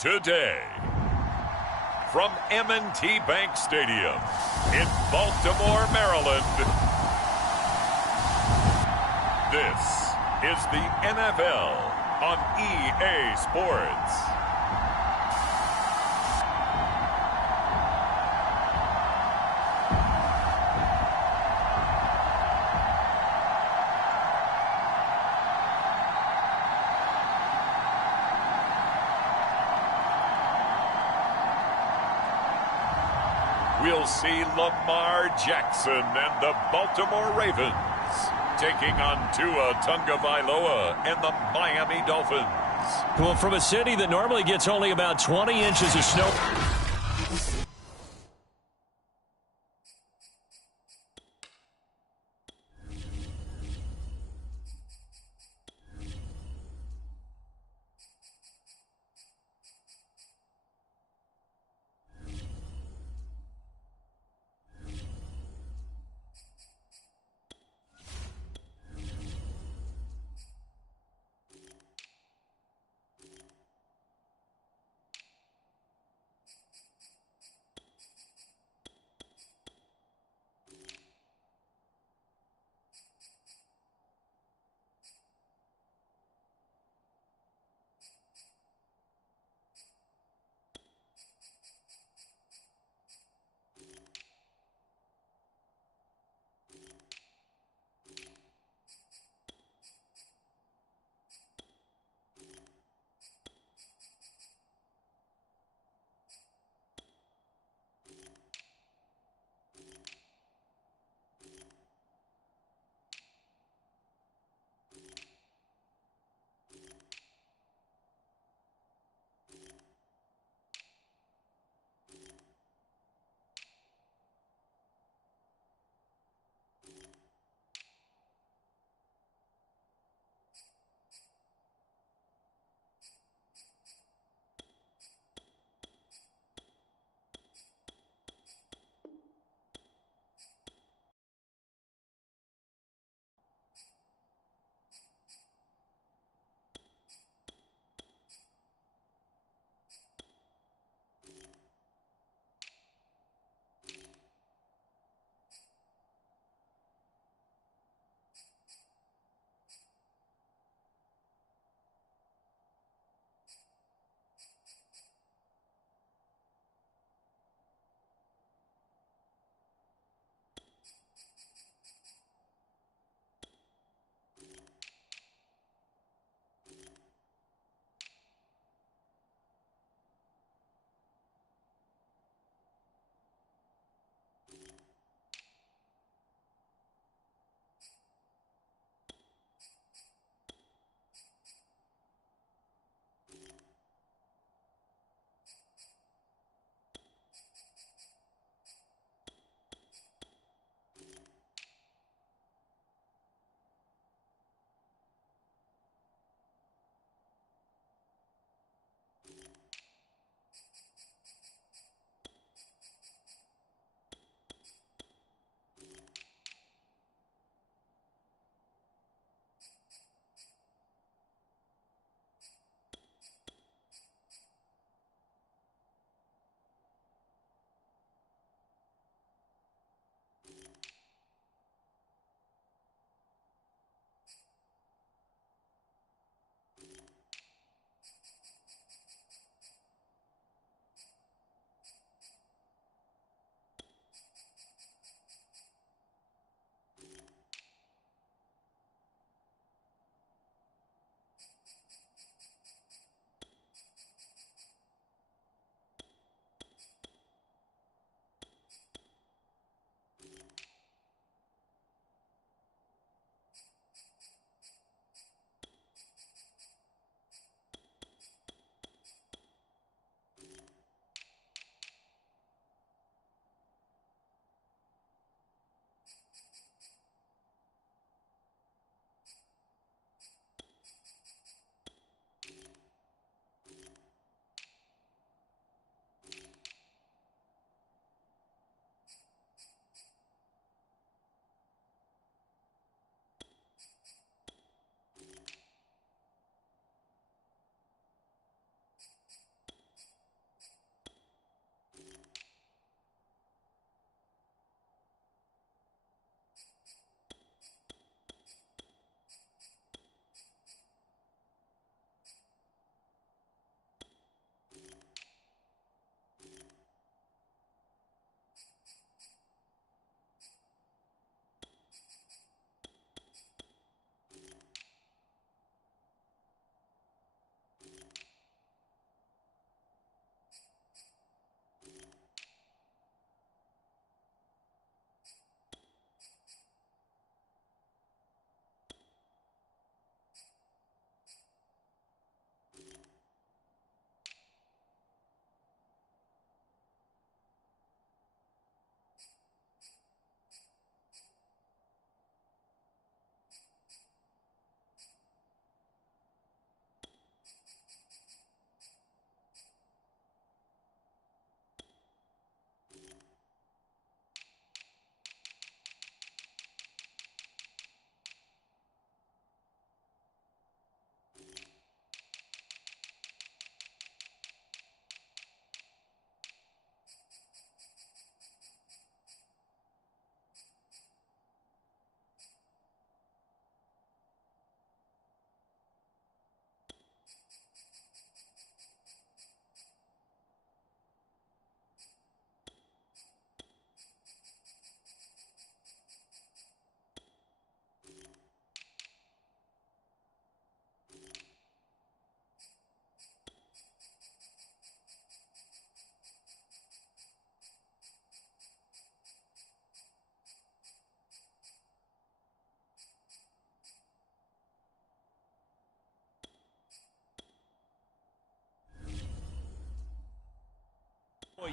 today. From M&T Bank Stadium in Baltimore, Maryland, this is the NFL on EA Sports. We'll see Lamar Jackson and the Baltimore Ravens taking on Tua Tagovailoa and the Miami Dolphins. Well, from a city that normally gets only about 20 inches of snow.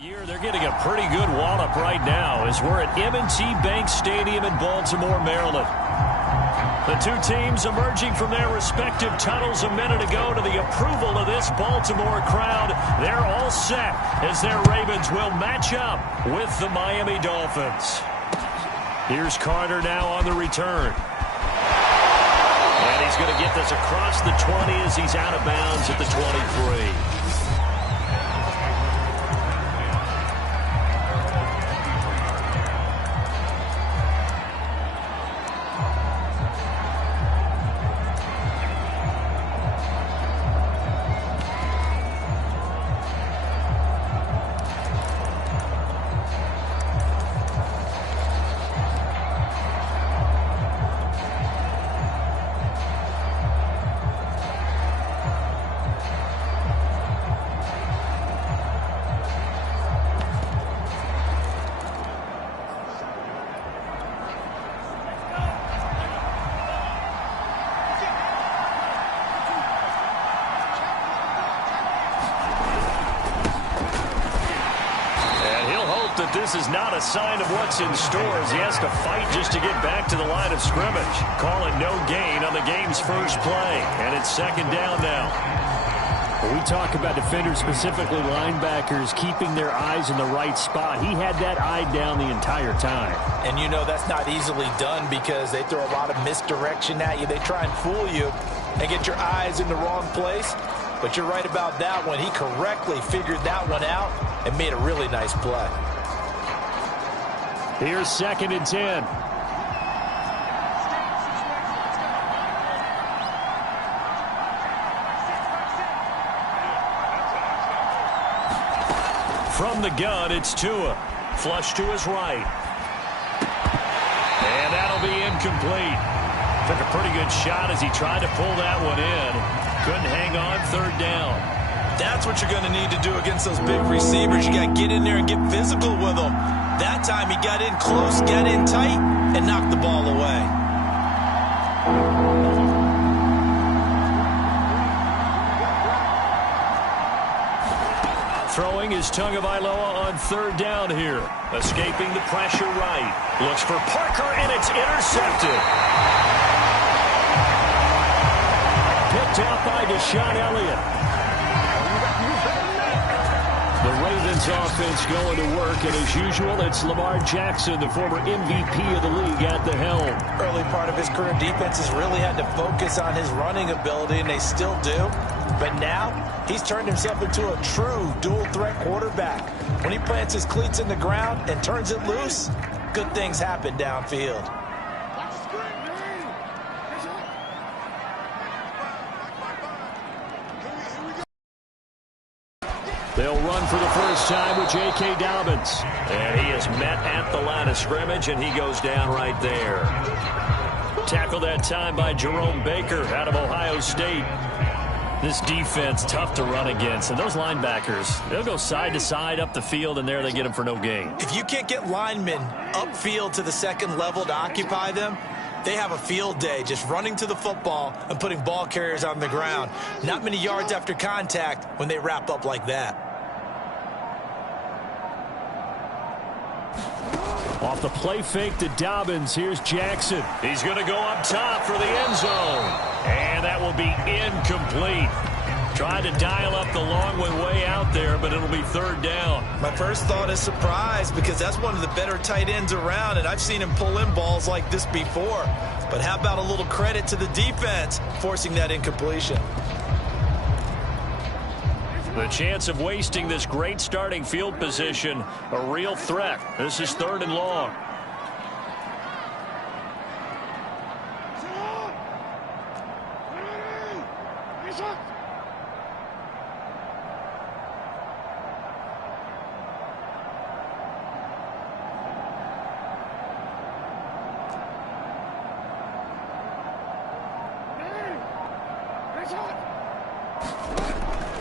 Year, they're getting a pretty good wallop right now as we're at M&T Bank Stadium in Baltimore, Maryland. The two teams emerging from their respective tunnels a minute ago to the approval of this Baltimore crowd. They're all set as their Ravens will match up with the Miami Dolphins. Here's Carter now on the return. And he's going to get this across the 20 as he's out of bounds at the 23. That this is not a sign of what's in store as he has to fight just to get back to the line of scrimmage. Calling no gain on the game's first play, and it's second down now. When we talk about defenders, specifically linebackers, keeping their eyes in the right spot. He had that eye down the entire time. And you know that's not easily done because they throw a lot of misdirection at you. They try and fool you and get your eyes in the wrong place. But you're right about that one. He correctly figured that one out and made a really nice play. Here's 2nd and 10. From the gun, it's Tua. Flush to his right. And that'll be incomplete. Took a pretty good shot as he tried to pull that one in. Couldn't hang on, 3rd down. That's what you're going to need to do against those big receivers. You got to get in there and get physical with them. That time he got in close, got in tight, and knocked the ball away. Throwing is Tagovailoa on 3rd down here. Escaping the pressure right. Looks for Parker, and it's intercepted. Picked out by Deshaun Elliott. The Ravens offense going to work, and as usual, it's Lamar Jackson, the former MVP of the league, at the helm. Early part of his career, defenses really had to focus on his running ability, and they still do. But now, he's turned himself into a true dual-threat quarterback. When he plants his cleats in the ground and turns it loose, good things happen downfield. They'll run for the first time with J.K. Dobbins. And he is met at the line of scrimmage, and he goes down right there. Tackled that time by Jerome Baker out of Ohio State. This defense, tough to run against. And those linebackers, they'll go side to side up the field, and there they get them for no gain. If you can't get linemen upfield to the second level to occupy them, they have a field day just running to the football and putting ball carriers on the ground. Not many yards after contact when they wrap up like that. Off the play fake to Dobbins, here's Jackson. He's going to go up top for the end zone. And that will be incomplete. Tried to dial up the long one way out there, but it'll be 3rd down. My first thought is surprise because that's one of the better tight ends around, and I've seen him pull in balls like this before. But how about a little credit to the defense forcing that incompletion? The chance of wasting this great starting field position, a real threat. This is 3rd and long.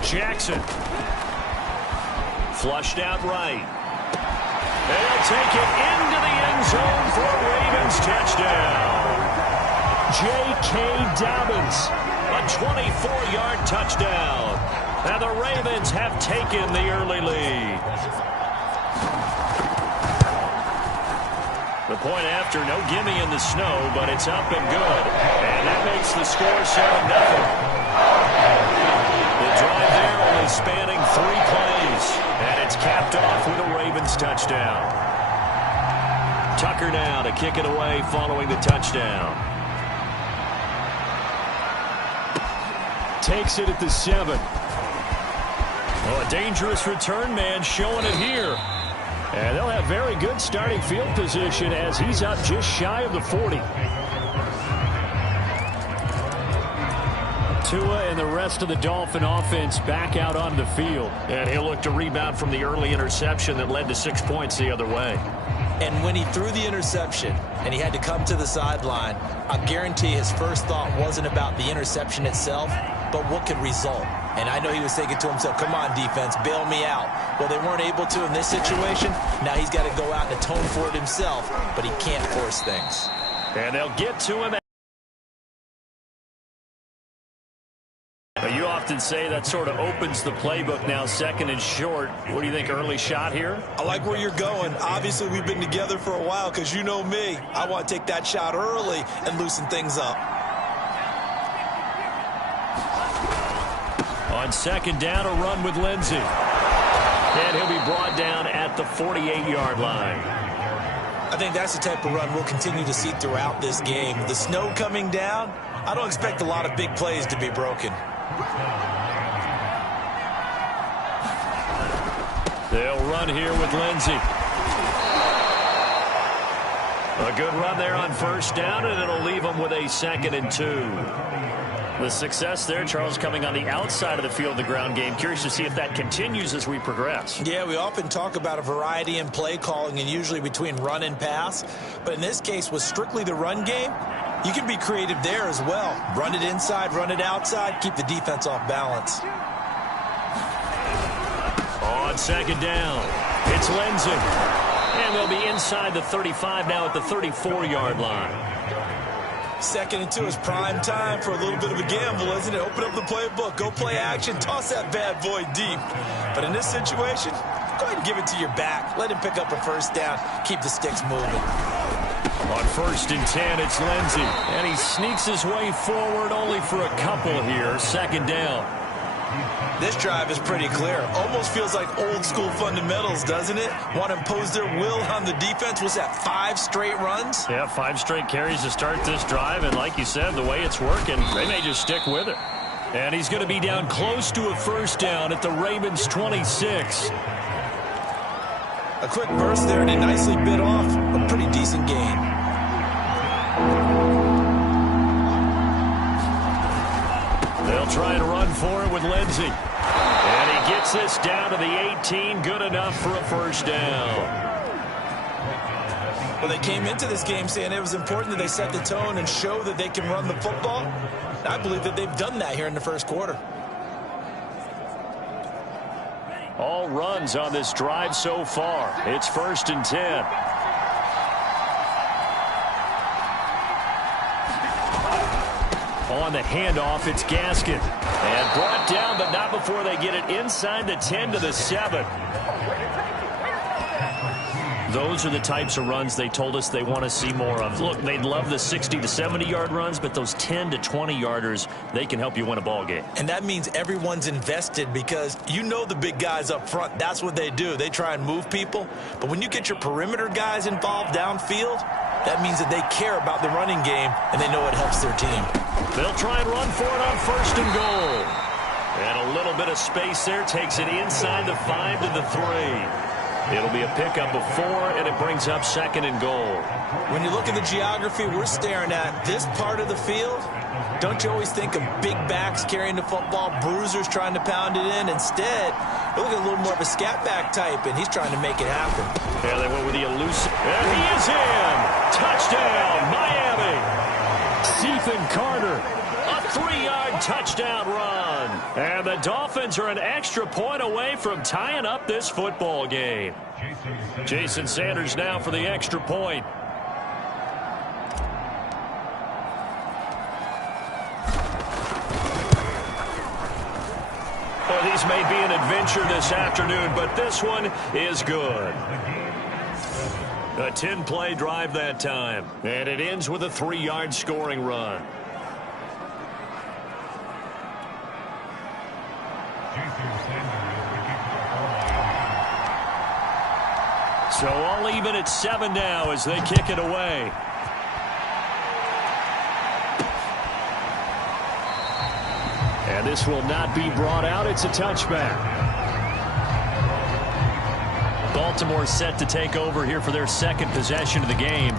Jackson. Flushed out right. They'll take it into the end zone for a Ravens touchdown. J.K. Dobbins, a 24-yard touchdown. And the Ravens have taken the early lead. The point after, no gimme in the snow, but it's up and good. And that makes the score 7-0. The drive there only spanning 3 plays. And it's capped off with a Ravens touchdown. Tucker now to kick it away following the touchdown. Takes it at the 7. Oh, a dangerous return man showing it here. And they'll have very good starting field position as he's up just shy of the 40. Tua and the rest of the Dolphin offense back out onto the field. And he'll look to rebound from the early interception that led to 6 points the other way. And when he threw the interception and he had to come to the sideline, I guarantee his first thought wasn't about the interception itself, but what could result. And I know he was thinking to himself, come on, defense, bail me out. Well, they weren't able to in this situation. Now he's got to go out and atone for it himself, but he can't force things. And they'll get to him. You often say that sort of opens the playbook now, 2nd and short. What do you think, early shot here? I like where you're going. Obviously, we've been together for a while because you know me. I want to take that shot early and loosen things up. On 2nd down, a run with Lindsey. And he'll be brought down at the 48-yard line. I think that's the type of run we'll continue to see throughout this game. The snow coming down, I don't expect a lot of big plays to be broken. They'll run here with Lindsey. A good run there on 1st down, and it'll leave them with a 2nd and 2. The success there, Charles, coming on the outside of the field of the ground game. Curious to see if that continues as we progress. Yeah, we often talk about a variety in play calling and usually between run and pass. But in this case, with strictly the run game, you can be creative there as well. Run it inside, run it outside, keep the defense off balance. On 2nd down, it's Lindsey. And they'll be inside the 35 now at the 34-yard line. 2nd and 2 is prime time for a little bit of a gamble, isn't it? Open up the playbook, go play action, toss that bad boy deep. But in this situation, go ahead and give it to your back. Let him pick up a 1st down, keep the sticks moving. On 1st and 10, it's Lindsey. And he sneaks his way forward only for a couple here. 2nd down. This drive is pretty clear. Almost feels like old school fundamentals, doesn't it? Want to impose their will on the defense. Was that 5 straight runs? Yeah, 5 straight carries to start this drive. And like you said, the way it's working, they may just stick with it. And he's going to be down close to a 1st down at the Ravens 26. A quick burst there, and he nicely bit off a pretty decent gain. They'll try and run for it with Lindsey. And he gets this down to the 18. Good enough for a 1st down. Well, they came into this game saying it was important that they set the tone and show that they can run the football. I believe that they've done that here in the 1st quarter. All runs on this drive so far. It's 1st and 10. On the handoff, it's Gaskin. And brought down, but not before they get it inside the 10 to the 7. Those are the types of runs they told us they want to see more of. Look, they'd love the 60 to 70-yard runs, but those 10 to 20-yarders, they can help you win a ball game. And that means everyone's invested because you know the big guys up front, that's what they do. They try and move people. But when you get your perimeter guys involved downfield, that means that they care about the running game and they know it helps their team. They'll try and run for it on 1st and goal. And a little bit of space there takes it inside the 5 to the 3. It'll be a pickup of 4, and it brings up 2nd and goal. When you look at the geography we're staring at, this part of the field, don't you always think of big backs carrying the football, bruisers trying to pound it in? Instead, you look at a little more of a scat back type, and he's trying to make it happen. Yeah, they went with the elusive. And he is in! Touchdown, Miami! Ethan Carter. A 3-yard touchdown run. And the Dolphins are an extra point away from tying up this football game. Jason Sanders now for the extra point. Well, these may be an adventure this afternoon, but this one is good. A 10-play drive that time, and it ends with a 3-yard scoring run. So all even at 7 now as they kick it away. And this will not be brought out. It's a touchback. Baltimore set to take over here for their second possession of the game.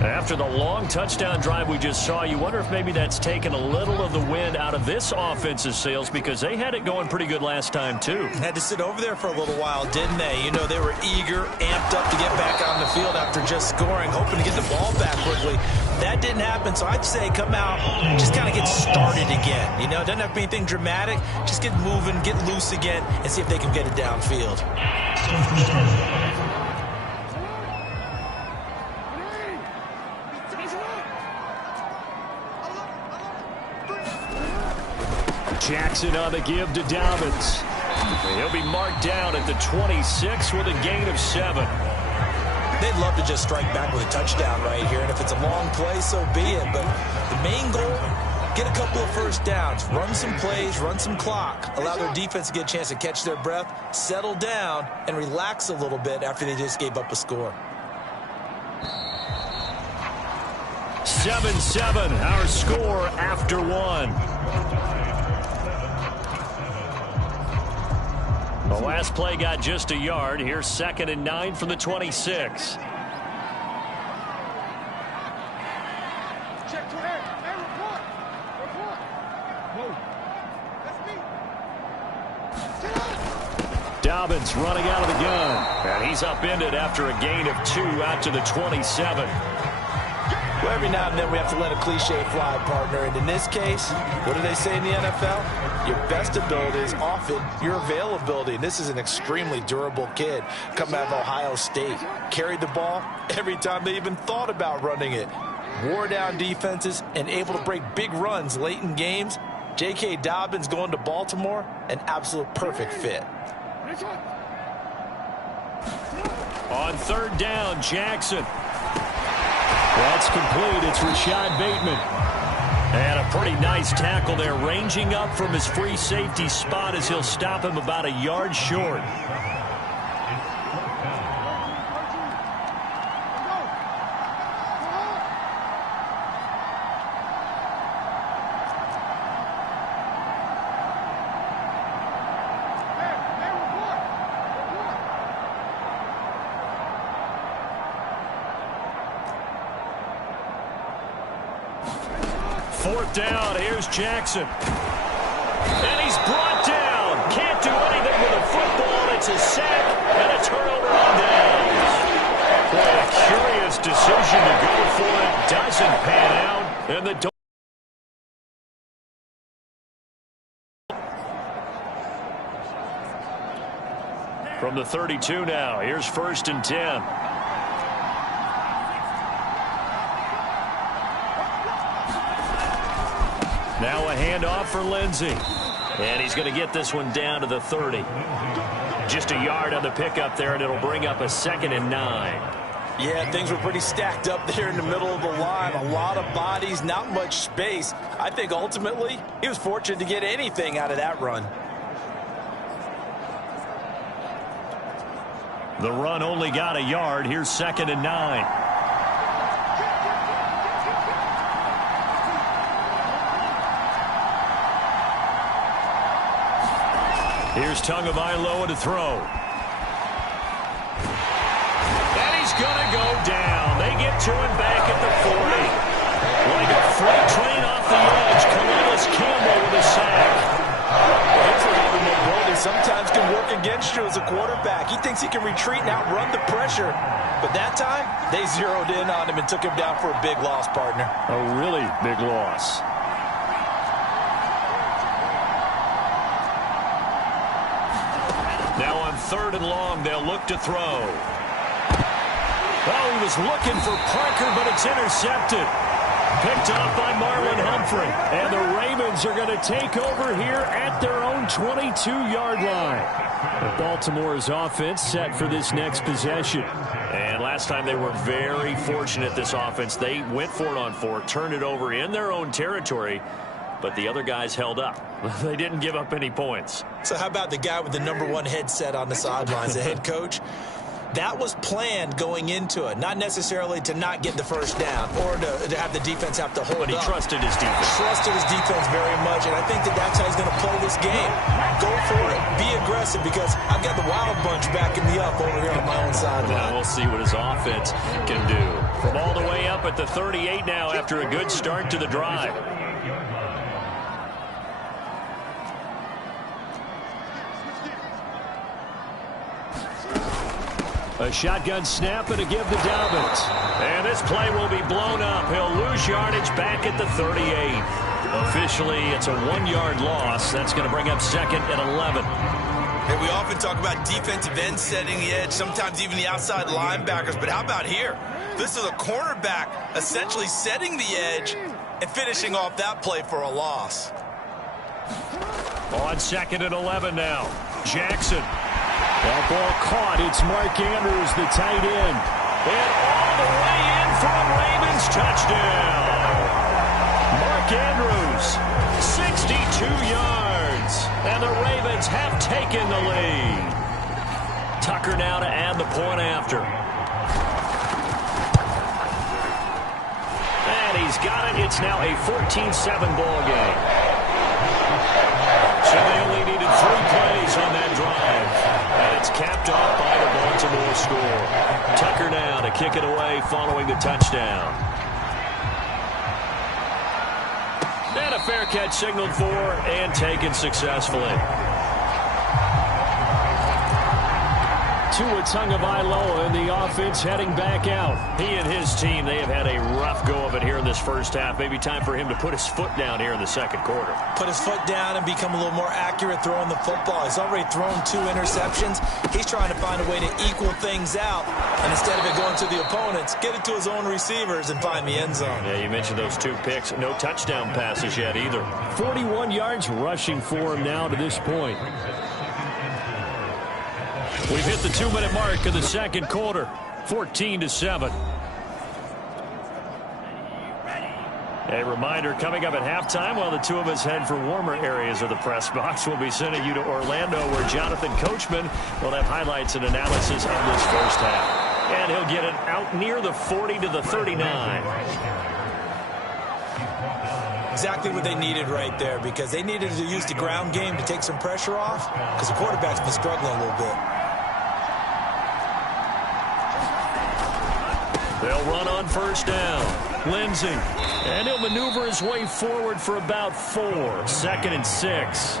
After the long touchdown drive we just saw, you wonder if maybe that's taken a little of the wind out of this offense's sails because they had it going pretty good last time, too. Had to sit over there for a little while, didn't they? You know, they were eager, amped up to get back on the field after just scoring, hoping to get the ball back quickly. That didn't happen, so I'd say come out, just kind of get started again. You know, it doesn't have to be anything dramatic. Just get moving, get loose again, and see if they can get it downfield. Jackson on the give to Dobbins. He'll be marked down at the 26 with a gain of 7. They'd love to just strike back with a touchdown right here, and if it's a long play, so be it. But the main goal, get a couple of first downs, run some plays, run some clock, allow their defense to get a chance to catch their breath, settle down, and relax a little bit after they just gave up a score. 7-7, our score after 1. The last play got just a yard. Here's 2nd and 9 from the 26. Check to air. Hey, report. Whoa. That's me. Dobbins running out of the gun. And he's upended after a gain of 2 out to the 27. Well, every now and then we have to let a cliche fly, partner. And in this case, what do they say in the NFL? Your best ability is often your availability. And this is an extremely durable kid coming out of Ohio State. Carried the ball every time they even thought about running it. Wore down defenses and able to break big runs late in games. J.K. Dobbins going to Baltimore, an absolute perfect fit. On 3rd down, Jackson. That's complete. It's Rashad Bateman. And a pretty nice tackle there, ranging up from his free safety spot as he'll stop him about a yard short. Fourth down, here's Jackson. And he's brought down. Can't do anything with a football. It's a sack and a turnover on downs. Boy, a curious decision to go for it. Doesn't pan out. And the from the 32 now, here's 1st and 10. Now a handoff for Lindsey. And he's going to get this one down to the 30. Just a yard on the pickup there, and it'll bring up a 2nd and 9. Yeah, things were pretty stacked up there in the middle of the line. A lot of bodies, not much space. I think ultimately he was fortunate to get anything out of that run. The run only got a yard. Here's 2nd and 9. Here's Tagovailoa to throw. And he's going to go down. They get to him back at the 40. Like a freight train off the edge, Calais Campbell with a sack. Mobility sometimes can work against you as a quarterback. He thinks he can retreat and outrun the pressure. But that time, they zeroed in on him and took him down for a big loss, partner. A really big loss. Now on 3rd and long, they'll look to throw. Oh, he was looking for Parker, but it's intercepted. Picked off by Marlon Humphrey. And the Ravens are going to take over here at their own 22-yard line. Baltimore's offense set for this next possession. And last time they were very fortunate, this offense. They went for it on 4, turned it over in their own territory, but the other guys held up. They didn't give up any points. So how about the guy with the #1 headset on the sidelines, the head coach? That was planned going into it, not necessarily to not get the first down or to have the defense have to hold up. But he trusted his defense. Trusted his defense very much, and I think that's how he's going to play this game. Go for it. Be aggressive, because I've got the wild bunch backing me up over here on my own sideline. Now we'll see what his offense can do. From all the way up at the 38 now after a good start to the drive. A shotgun snap and a give to Dobbins. And this play will be blown up. He'll lose yardage back at the 38. Officially, it's a 1-yard loss. That's going to bring up 2nd and 11. And we often talk about defensive ends setting the edge, sometimes even the outside linebackers. But how about here? This is a cornerback essentially setting the edge and finishing off that play for a loss. On 2nd and 11 now. Jackson. That ball caught. It's Mark Andrews, the tight end. And all the way in for a Ravens touchdown. Mark Andrews, 62 yards. And the Ravens have taken the lead. Tucker now to add the point after. And he's got it. It's now a 14-7 ball game. So they only needed 3 plays on that drive. And it's capped off by the Baltimore score. Tucker now to kick it away following the touchdown. And a fair catch signaled for and taken successfully. Tua Tagovailoa in the offense heading back out. He and his team, they have had a rough go of it here in this first half. Maybe time for him to put his foot down here in the second quarter. Put his foot down and become a little more accurate throwing the football. He's already thrown 2 interceptions. He's trying to find a way to equal things out. And instead of it going to the opponents, get it to his own receivers and find the end zone. Yeah, you mentioned those 2 picks. No touchdown passes yet either. 41 yards rushing for him now to this point. We've hit the 2-minute mark of the second quarter. 14-7. A reminder, coming up at halftime, while the two of us head for warmer areas of the press box, we'll be sending you to Orlando, where Jonathan Coachman will have highlights and analysis of this first half. And he'll get it out near the 40 to the 39. Exactly what they needed right there, because they needed to use the ground game to take some pressure off, because the quarterback's been struggling a little bit. They'll run on first down. Lindsey. And he'll maneuver his way forward for about 4. 2nd and 6.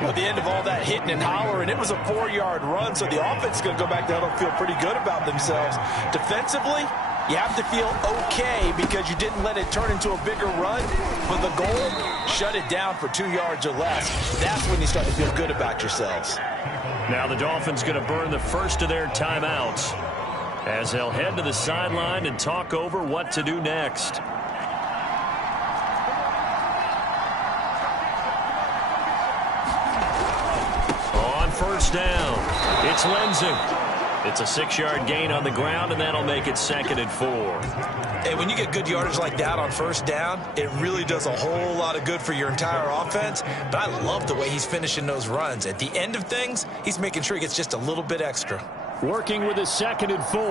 At the end of all that hitting and hollering, it was a 4-yard run, so the offense is going to go back there and feel pretty good about themselves. Defensively, you have to feel okay because you didn't let it turn into a bigger run. But the goal, shut it down for 2 yards or less. That's when you start to feel good about yourselves. Now the Dolphins going to burn the first of their timeouts as they'll head to the sideline and talk over what to do next. On first down, it's Lindsey. It's a 6-yard gain on the ground, and that'll make it 2nd and 4. And when you get good yardage like that on first down, it really does a whole lot of good for your entire offense. But I love the way he's finishing those runs. At the end of things, he's making sure he gets just a little bit extra. Working with a 2nd and 4.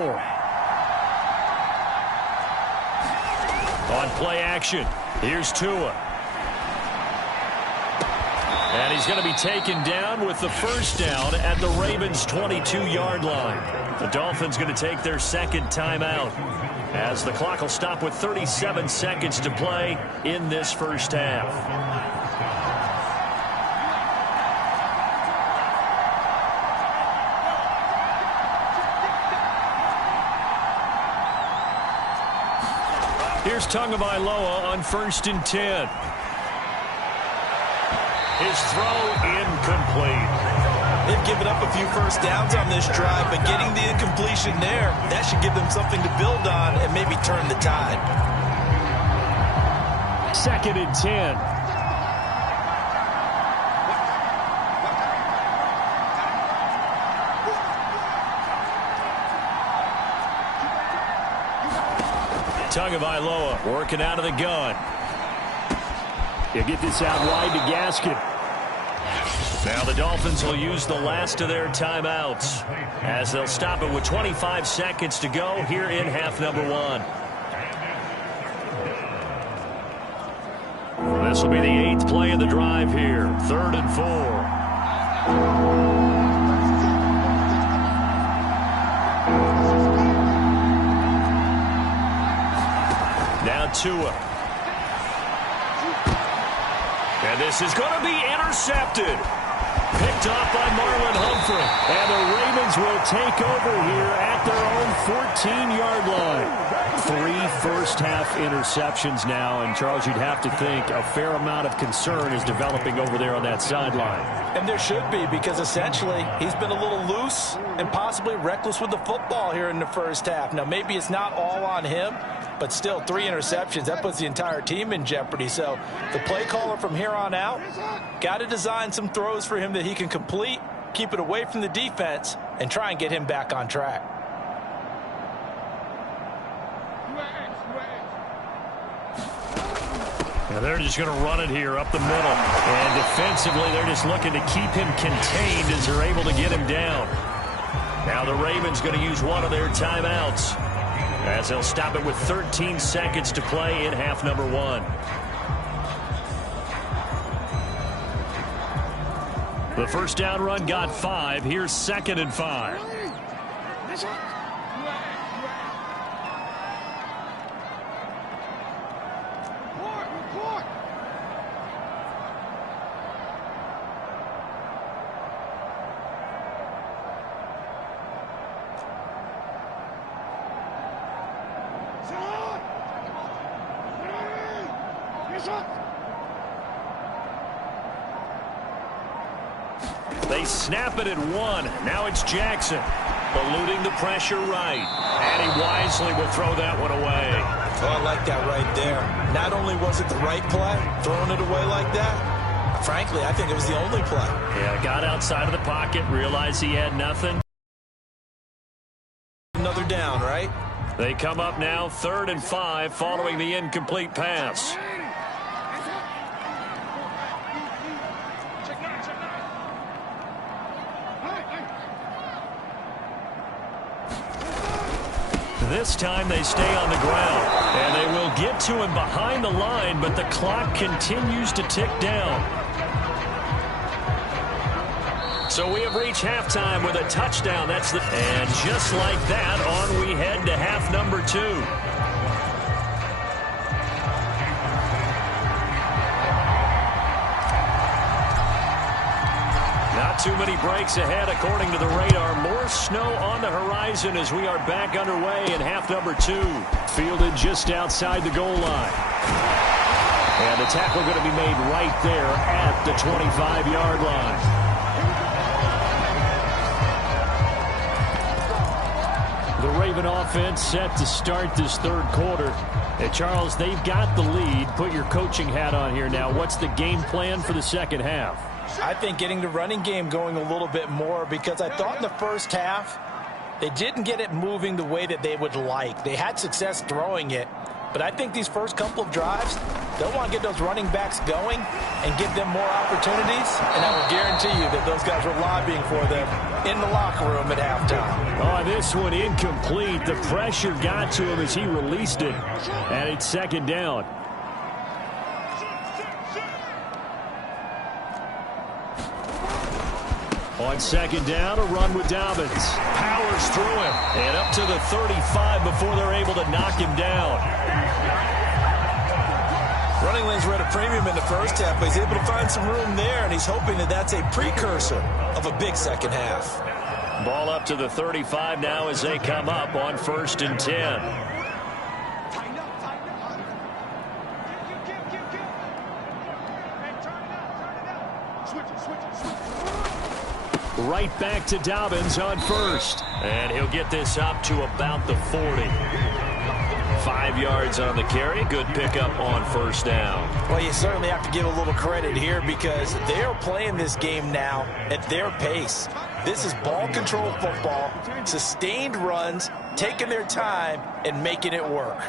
On play action, here's Tua. And he's going to be taken down with the first down at the Ravens' 22-yard line. The Dolphins going to take their second timeout as the clock will stop with 37 seconds to play in this first half. Here's Tagovailoa on 1st and 10. His throw incomplete. They've given up a few first downs on this drive, but getting the incompletion there, that should give them something to build on and maybe turn the tide. 2nd and 10. Tagovailoa working out of the gun. He'll get this out wide to Gaskin. Now the Dolphins will use the last of their timeouts as they'll stop it with 25 seconds to go here in half number 1. This will be the 8th play of the drive here. 3rd and 4. Now Tua. And this is going to be intercepted. Picked off by Marlon Humphrey. And the Ravens will take over here at their own 14-yard line. 3 first-half interceptions now. And, Charles, you'd have to think a fair amount of concern is developing over there on that sideline. And there should be, because essentially he's been a little loose and possibly reckless with the football here in the first half. Now, maybe it's not all on him, but still 3 interceptions. That puts the entire team in jeopardy. So the play caller from here on out got to design some throws for him that he can complete, keep it away from the defense, and try and get him back on track. Now they're just going to run it here up the middle. And defensively, they're just looking to keep him contained as they're able to get him down. Now the Ravens going to use one of their timeouts as they'll stop it with 13 seconds to play in half number 1. The first down run got 5. Here's 2nd and 5. They snap it at 1. Now it's Jackson. Eluding the pressure right. And he wisely will throw that one away. Oh, I like that right there. Not only was it the right play, throwing it away like that, frankly, I think it was the only play. Yeah, got outside of the pocket, realized he had nothing. Another down, right? They come up now 3rd and 5 following the incomplete pass. This time they stay on the ground, and they will get to him behind the line, but the clock continues to tick down. So we have reached halftime with a touchdown. And just like that, on we head to half number 2. Not too many breaks ahead according to the radar. More snow on the horizon as we are back underway in half number 2. Fielded just outside the goal line. And the tackle going to be made right there at the 25-yard line. The Raven offense set to start this 3rd quarter. And Charles, they've got the lead. Put your coaching hat on here now. What's the game plan for the second half? I think getting the running game going a little bit more, because I thought in the first half they didn't get it moving the way that they would like. They had success throwing it, but I think these first couple of drives, they'll want to get those running backs going and give them more opportunities, and I will guarantee you that those guys were lobbying for them in the locker room at halftime. Oh, this one incomplete. The pressure got to him as he released it, and it's 2nd down. On 2nd down, a run with Dobbins. Powers through him. And up to the 35 before they're able to knock him down. Running lanes were at a premium in the first half, but he's able to find some room there, and he's hoping that that's a precursor of a big second half. Ball up to the 35 now as they come up on 1st and 10. Right back to Dobbins on 1st. And he'll get this up to about the 40. 5 yards on the carry. Good pickup on 1st down. Well, you certainly have to give a little credit here, because they're playing this game now at their pace. This is ball control football, sustained runs, taking their time and making it work.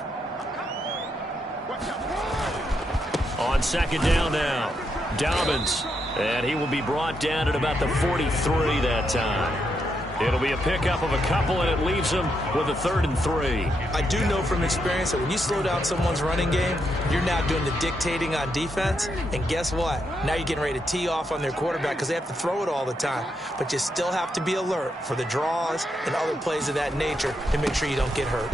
On second down now, Dobbins. And he will be brought down at about the 43 that time. It'll be a pickup of a couple, and it leaves him with a 3rd and 3. I do know from experience that when you slow down someone's running game, you're now doing the dictating on defense. And guess what? Now you're getting ready to tee off on their quarterback because they have to throw it all the time. But you still have to be alert for the draws and other plays of that nature to make sure you don't get hurt.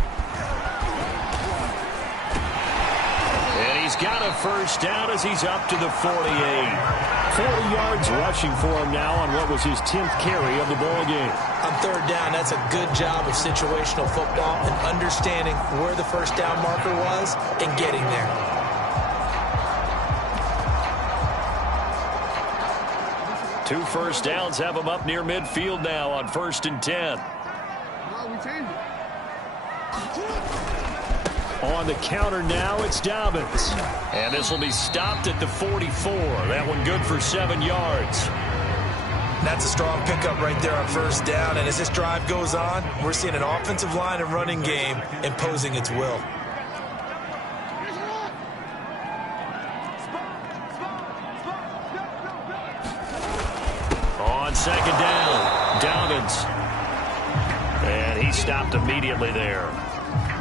And he's got a first down as he's up to the 48. 40 yards rushing for him now on what was his 10th carry of the ball game. On 3rd down, that's a good job of situational football and understanding where the first down marker was and getting there. Two first downs have him up near midfield now on 1st and 10. On the counter now, it's Dobbins. And this will be stopped at the 44. That one good for 7 yards. That's a strong pickup right there on 1st down. And as this drive goes on, we're seeing an offensive line and running game imposing its will. On 2nd down, Dobbins. And he stopped immediately there.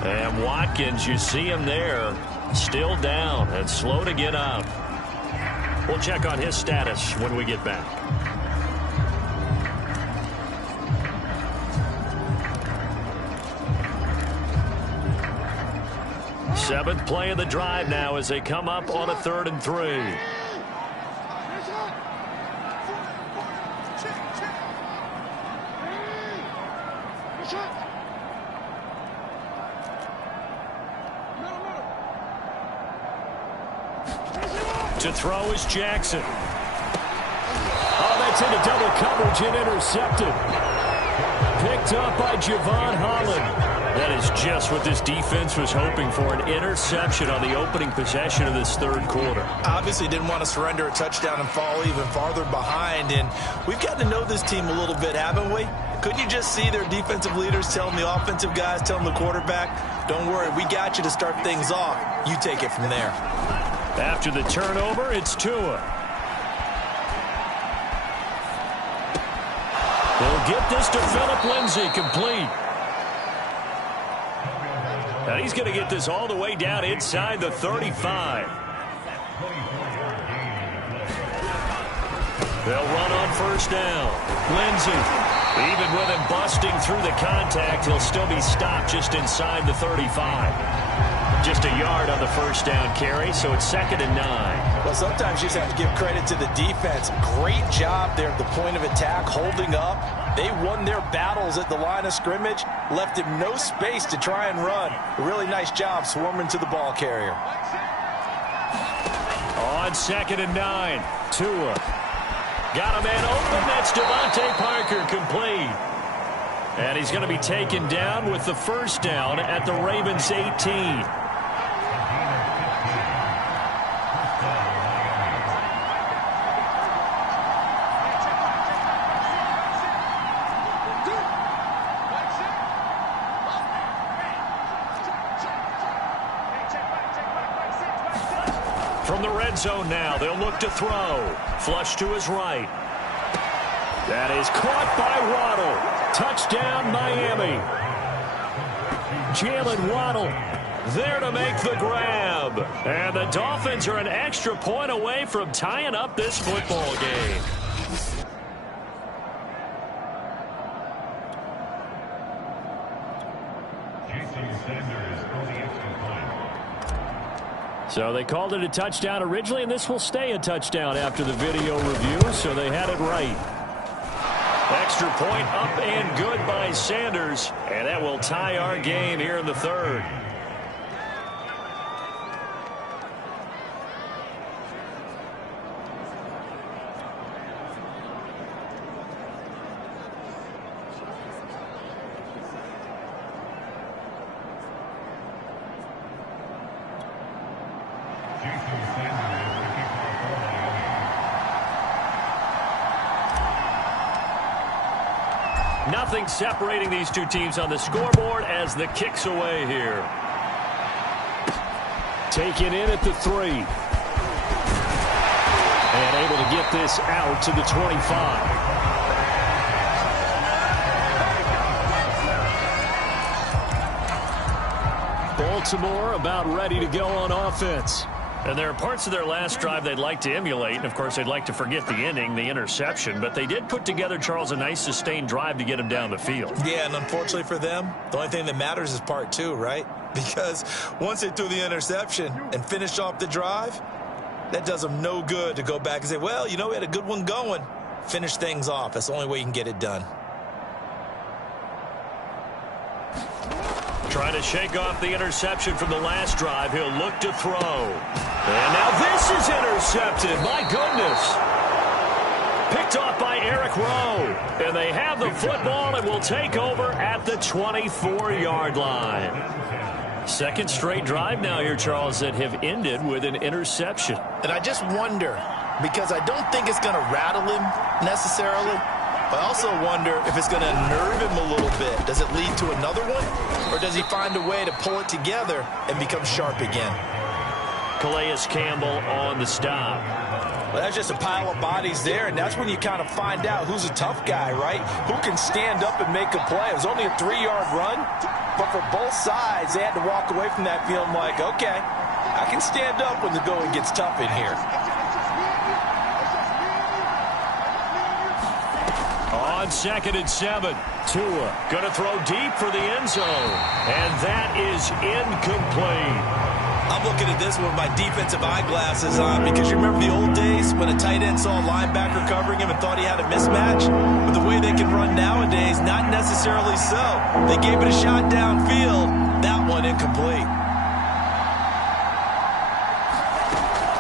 And Watkins, you see him there, still down and slow to get up. We'll check on his status when we get back. Seventh play of the drive now as they come up on a 3rd and 3. To throw is Jackson. Oh, that's into double coverage and intercepted. Picked up by Javon Holland. That is just what this defense was hoping for, an interception on the opening possession of this 3rd quarter. Obviously didn't want to surrender a touchdown and fall even farther behind. And we've got to know this team a little bit, haven't we? Couldn't you just see their defensive leaders telling the offensive guys, telling the quarterback, don't worry, we got you to start things off. You take it from there. After the turnover, it's Tua. He'll get this to Phillip Lindsay, complete. And he's going to get this all the way down inside the 35. They'll run on 1st down. Lindsay, even with him busting through the contact, he'll still be stopped just inside the 35. Just a yard on the 1st down carry, so it's 2nd and 9. Well, sometimes you just have to give credit to the defense. Great job there at the point of attack, holding up. They won their battles at the line of scrimmage, left him no space to try and run. A really nice job swarming to the ball carrier. On 2nd and 9, Tua. Got a man open, that's Devontae Parker, complete. And he's going to be taken down with the 1st down at the Ravens 18. From the red zone now, they'll look to throw. Flush to his right. That is caught by Waddle. Touchdown, Miami. Jalen Waddle there to make the grab. And the Dolphins are an extra point away from tying up this football game. So they called it a touchdown originally, and this will stay a touchdown after the video review, so they had it right. Extra point up and good by Sanders, and that will tie our game here in the 3rd. Nothing separating these two teams on the scoreboard as the kick's away here. taken in at the 3. And able to get this out to the 25. Baltimore about ready to go on offense. And there are parts of their last drive they'd like to emulate. And, of course, they'd like to forget the inning, the interception. But they did put together, Charles, a nice sustained drive to get him down the field. Yeah, and unfortunately for them, the only thing that matters is part 2, right? Because once they threw the interception and finished off the drive, that does them no good to go back and say, well, you know, we had a good one going. Finish things off. That's the only way you can get it done. Trying to shake off the interception from the last drive. He'll look to throw. And now this is intercepted. My goodness. Picked off by Eric Rowe. And they have the football and will take over at the 24-yard line. Second straight drive now here, Charles, that have ended with an interception. And I just wonder, because I don't think it's going to rattle him necessarily, but I also wonder if it's going to nerve him a little bit. Does it lead to another one? Or does he find a way to pull it together and become sharp again? Calais Campbell on the stop. Well, that's just a pile of bodies there, and that's when you kind of find out who's a tough guy, right? Who can stand up and make a play. It was only a 3-yard run, but for both sides, they had to walk away from that feeling like, okay, I can stand up when the going gets tough in here. On 2nd and 7, Tua going to throw deep for the end zone, and that is incomplete. I'm looking at this one with my defensive eyeglasses on because you remember the old days when a tight end saw a linebacker covering him and thought he had a mismatch? But the way they can run nowadays, not necessarily so. They gave it a shot downfield. That one incomplete.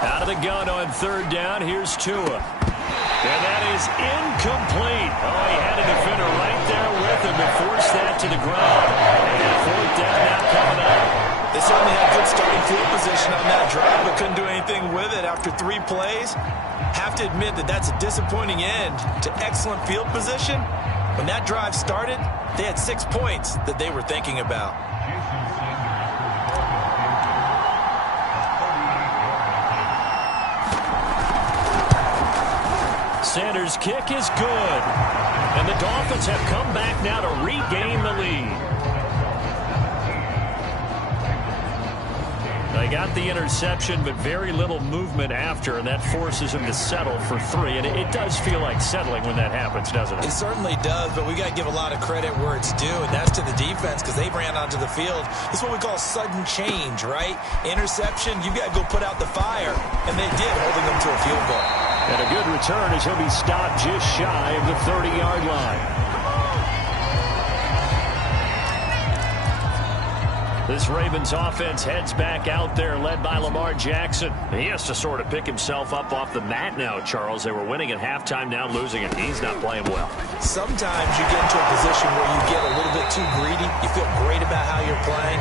Out of the gun on 3rd down, here's Tua. And that is incomplete. Oh, he had a defender right there with him to force that to the ground. And 4th down now coming up. They certainly had good starting field position on that drive, but couldn't do anything with it after 3 plays. Have to admit that that's a disappointing end to excellent field position. When that drive started, they had 6 points that they were thinking about. Sanders' kick is good. And the Dolphins have come back now to regain the lead. They got the interception, but very little movement after, and that forces him to settle for 3. And it does feel like settling when that happens, doesn't it? It certainly does, but we got to give a lot of credit where it's due, and that's to the defense because they ran onto the field. This is what we call sudden change, right? Interception, you got to go put out the fire, and they did, holding them to a field goal. And a good return as he'll be stopped just shy of the 30-yard line. This Ravens offense heads back out there, led by Lamar Jackson. He has to sort of pick himself up off the mat now, Charles. They were winning at halftime, now losing, and he's not playing well. Sometimes you get into a position where you get a little bit too greedy. You feel great about how you're playing.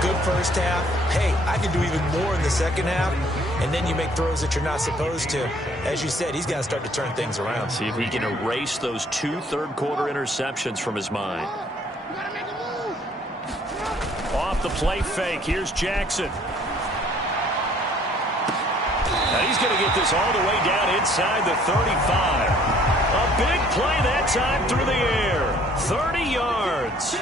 Good first half. Hey, I can do even more in the second half. And then you make throws that you're not supposed to. As you said, he's got to start to turn things around. See if he can erase those 2 third-quarter interceptions from his mind. Off the play fake, here's Jackson. Now he's going to get this all the way down inside the 35. A big play that time through the air. 30 yards.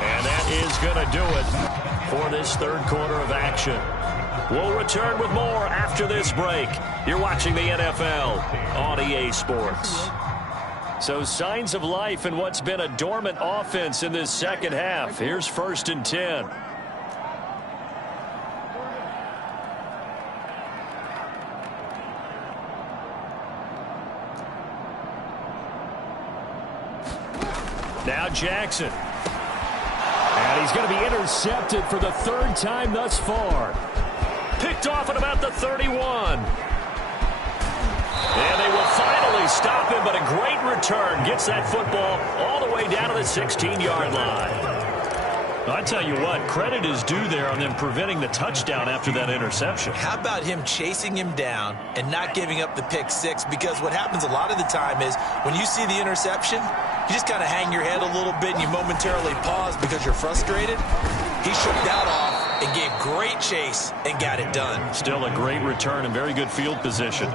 And that is going to do it for this third quarter of action. We'll return with more after this break. You're watching the NFL on EA Sports. So signs of life in what's been a dormant offense in this second half. Here's 1st and 10. Now Jackson. And he's going to be intercepted for the 3rd time thus far. Picked off at about the 31. And they will finally stop him, but a great return. Gets that football all the way down to the 16-yard line. I tell you what, credit is due there on them preventing the touchdown after that interception. How about him chasing him down and not giving up the pick six? Because what happens a lot of the time is when you see the interception, you just kind of hang your head a little bit and you momentarily pause because you're frustrated. He shook that off and gave great chase and got it done. Still a great return and very good field position.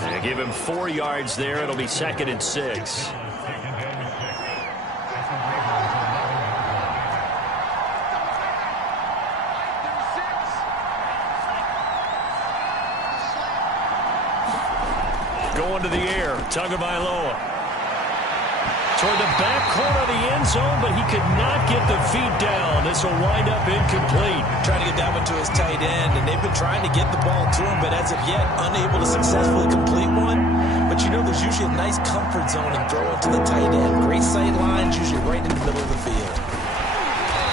They give him 4 yards there. It'll be 2nd and 6. Going to the air, Tagovailoa. Toward the back corner of the end zone, but he could not get the feet down. This will wind up incomplete. Trying to get that one to his tight end, and they've been trying to get the ball to him, but as of yet, unable to successfully complete one. But you know there's usually a nice comfort zone and throw it to the tight end. Great sight lines, usually right in the middle of the field.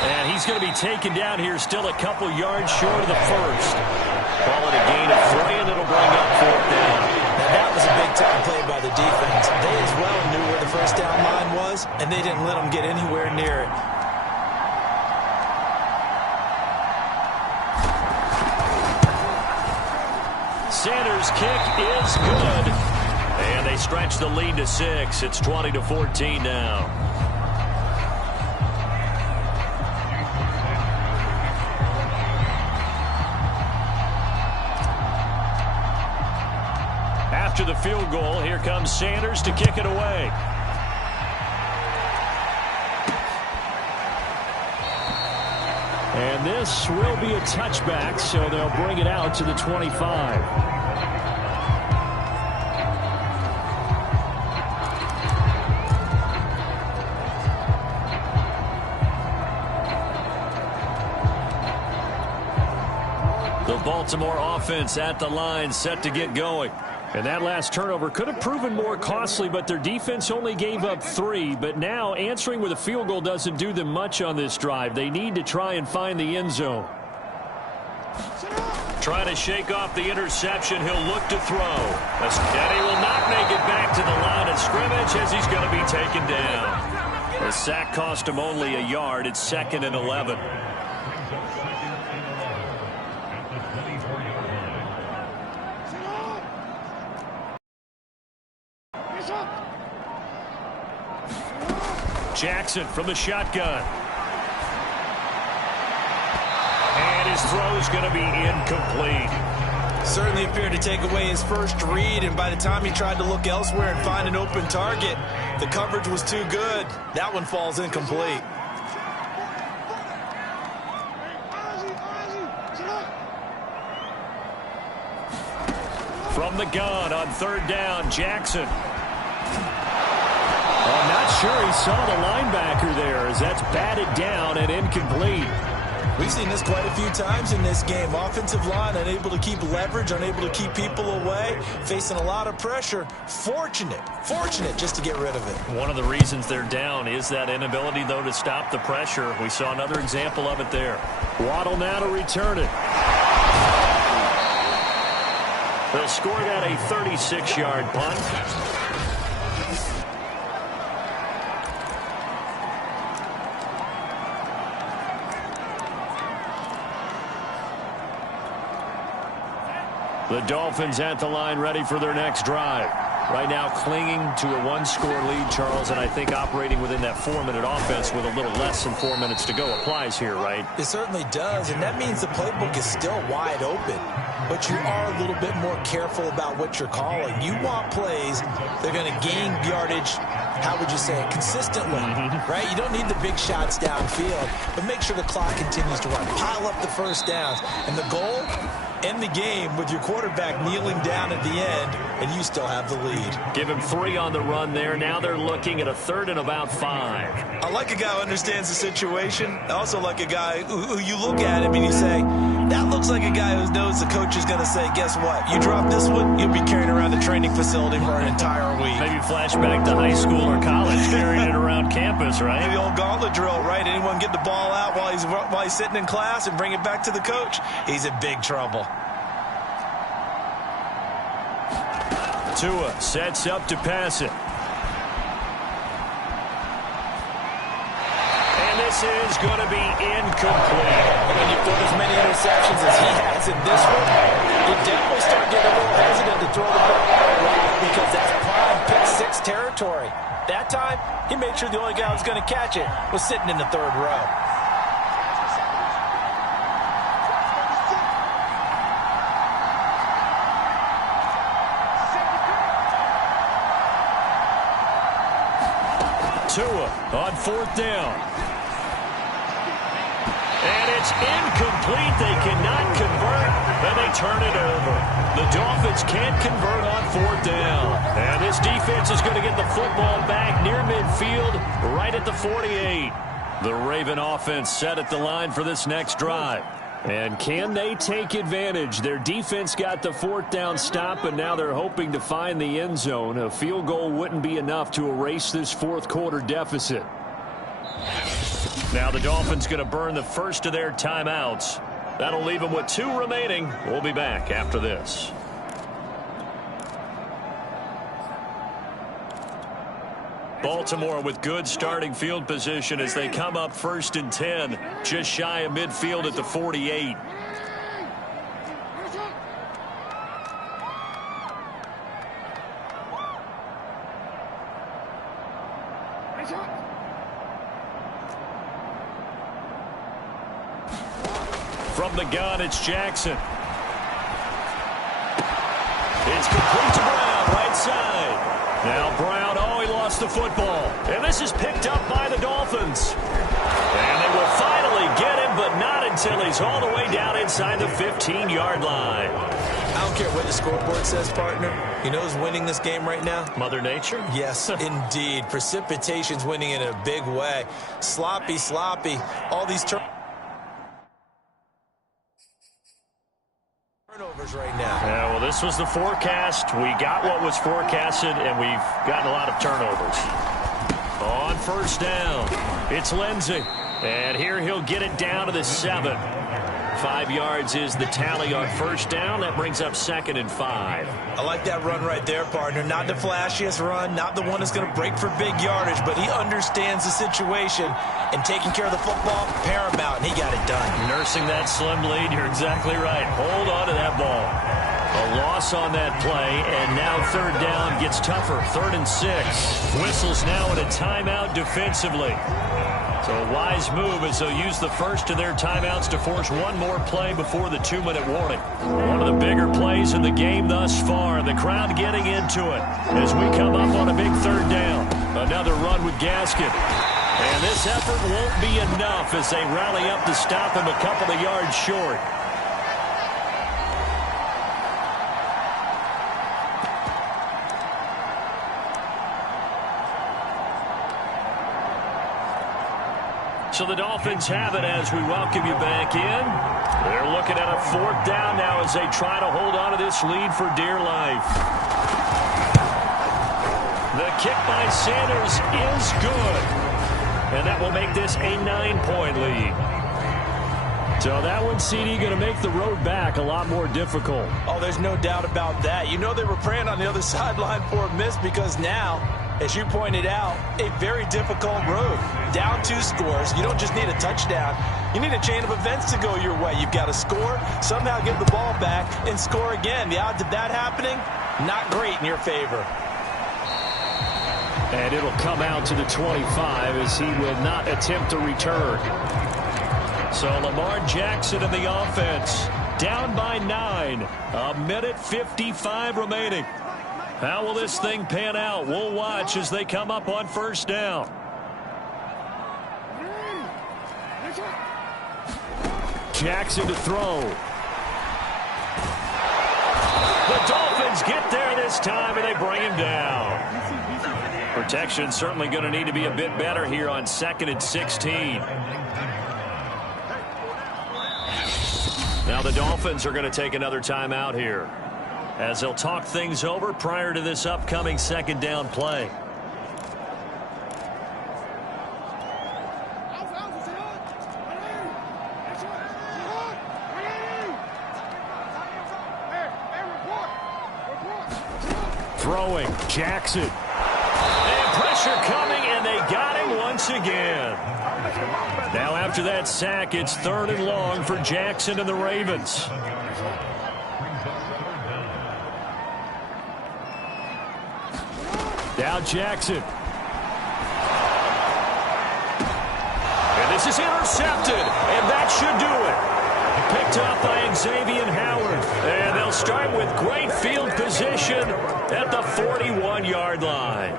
And he's going to be taken down here, still a couple yards short of the first. Call it a gain of 3, and it'll bring up 4th down. Now that was a big-time play by the defense. They as well knew where the first down line was, and they didn't let them get anywhere near it. Sanders' kick is good. And they stretch the lead to 6. It's 20-14 now. After the field goal, here comes Sanders to kick it away. And this will be a touchback, so they'll bring it out to the 25. The Baltimore offense at the line, set to get going. And that last turnover could have proven more costly, but their defense only gave up 3. But now answering with a field goal doesn't do them much on this drive. They need to try and find the end zone. Trying to shake off the interception. He'll look to throw. And he will not make it back to the line of scrimmage as he's going to be taken down. The sack cost him only a yard. It's 2nd and 11. Jackson from the shotgun. And his throw is going to be incomplete. Certainly appeared to take away his first read, and by the time he tried to look elsewhere and find an open target, the coverage was too good. That one falls incomplete. From the gun on 3rd down, Jackson. I'm not sure he saw the linebacker there as that's batted down and incomplete. We've seen this quite a few times in this game. Offensive line unable to keep leverage, unable to keep people away, facing a lot of pressure. Fortunate just to get rid of it. One of the reasons they're down is that inability, though, to stop the pressure. We saw another example of it there. Waddle now to return it. They'll score that a 36-yard punt. The Dolphins at the line, ready for their next drive. Right now clinging to a 1-score lead, Charles, and I think operating within that 4-minute offense with a little less than 4 minutes to go applies here, right? It certainly does, and that means the playbook is still wide open. But you are a little bit more careful about what you're calling. You want plays that are going to gain yardage, how would you say it, consistently, right? You don't need the big shots downfield, but make sure the clock continues to run. Pile up the first downs. And the goal, end the game with your quarterback kneeling down at the end, and you still have the lead. Give him 3 on the run there. Now they're looking at a 3rd and about 5. I like a guy who understands the situation. I also like a guy who you look at him and you say, that looks like a guy who knows the coach is going to say, guess what? You drop this one, you'll be carrying around the training facility for an entire week. Maybe flashback to high school or college, carrying it around campus, right? The old gauntlet drill, right? Anyone get the ball out while he's sitting in class and bring it back to the coach? He's in big trouble. Tua sets up to pass it. And this this is going to be incomplete. When you throw as many interceptions as he has in this one, you definitely start getting a little hesitant to throw the ball out wide because that's prime pick-6 territory. That time, he made sure the only guy who was going to catch it was sitting in the third row. Tua on 4th down. And it's incomplete. They cannot convert, and they turn it over. The Dolphins can't convert on 4th down. And this defense is going to get the football back near midfield, right at the 48. The Raven offense set at the line for this next drive. And can they take advantage? Their defense got the 4th down stop, and now they're hoping to find the end zone. A field goal wouldn't be enough to erase this 4th quarter deficit. Now the Dolphins going to burn the first of their timeouts. That'll leave them with 2 remaining. We'll be back after this. Baltimore with good starting field position as they come up 1st and 10, just shy of midfield at the 48. From the gun, it's Jackson. It's complete to Brown, right side. Now Brown, he lost the football. And this is picked up by the Dolphins. And they will finally get him, but not until he's all the way down inside the 15-yard line. I don't care what the scoreboard says, partner. You know who's winning this game right now? Mother Nature? Yes, indeed. Precipitation's winning in a big way. Sloppy. All these turnovers right now. Yeah, well, this was the forecast. We got what was forecasted, and we've gotten a lot of turnovers. On 1st down, it's Lindsey. And here he'll get it down to the 7. 5 yards is the tally on 1st down. That brings up 2nd and 5. I like that run right there, partner. Not the flashiest run, not the one that's going to break for big yardage, but he understands the situation, and taking care of the football, paramount, and he got it done. Nursing that slim lead, you're exactly right. Hold on to that ball. A loss on that play, and now 3rd down gets tougher. 3rd and 6. Whistles now in a timeout defensively. So a wise move as they'll use the first of their timeouts to force one more play before the 2-minute warning. One of the bigger plays in the game thus far. The crowd getting into it as we come up on a big 3rd down. Another run with Gaskin. And this effort won't be enough as they rally up to stop him a couple of yards short. So the Dolphins have it as we welcome you back in. They're looking at a 4th down now as they try to hold on to this lead for dear life. The kick by Sanders is good. And that will make this a 9-point lead. So that one, CD, going to make the road back a lot more difficult. Oh, there's no doubt about that. You know they were praying on the other sideline for a miss because now, as you pointed out, a very difficult road. Down 2 scores. You don't just need a touchdown. You need a chain of events to go your way. You've got to score, somehow get the ball back, and score again. The odds of that happening, not great in your favor. And it'll come out to the 25 as he will not attempt to return. So Lamar Jackson in the offense. Down by 9. 1:55 remaining. How will this thing pan out? We'll watch as they come up on 1st down. Jackson to throw. The Dolphins get there this time, and they bring him down. Protection certainly going to need to be a bit better here on 2nd and 16. Now the Dolphins are going to take another timeout here as they'll talk things over prior to this upcoming 2nd down play. Throwing, Jackson. And pressure coming, and And they got him once again. Now after that sack, it's 3rd and long for Jackson and the Ravens. Now Jackson. And this is intercepted, and that should do it. Picked up by Xavier Howard. And they'll start with great field position at the 41-yard line.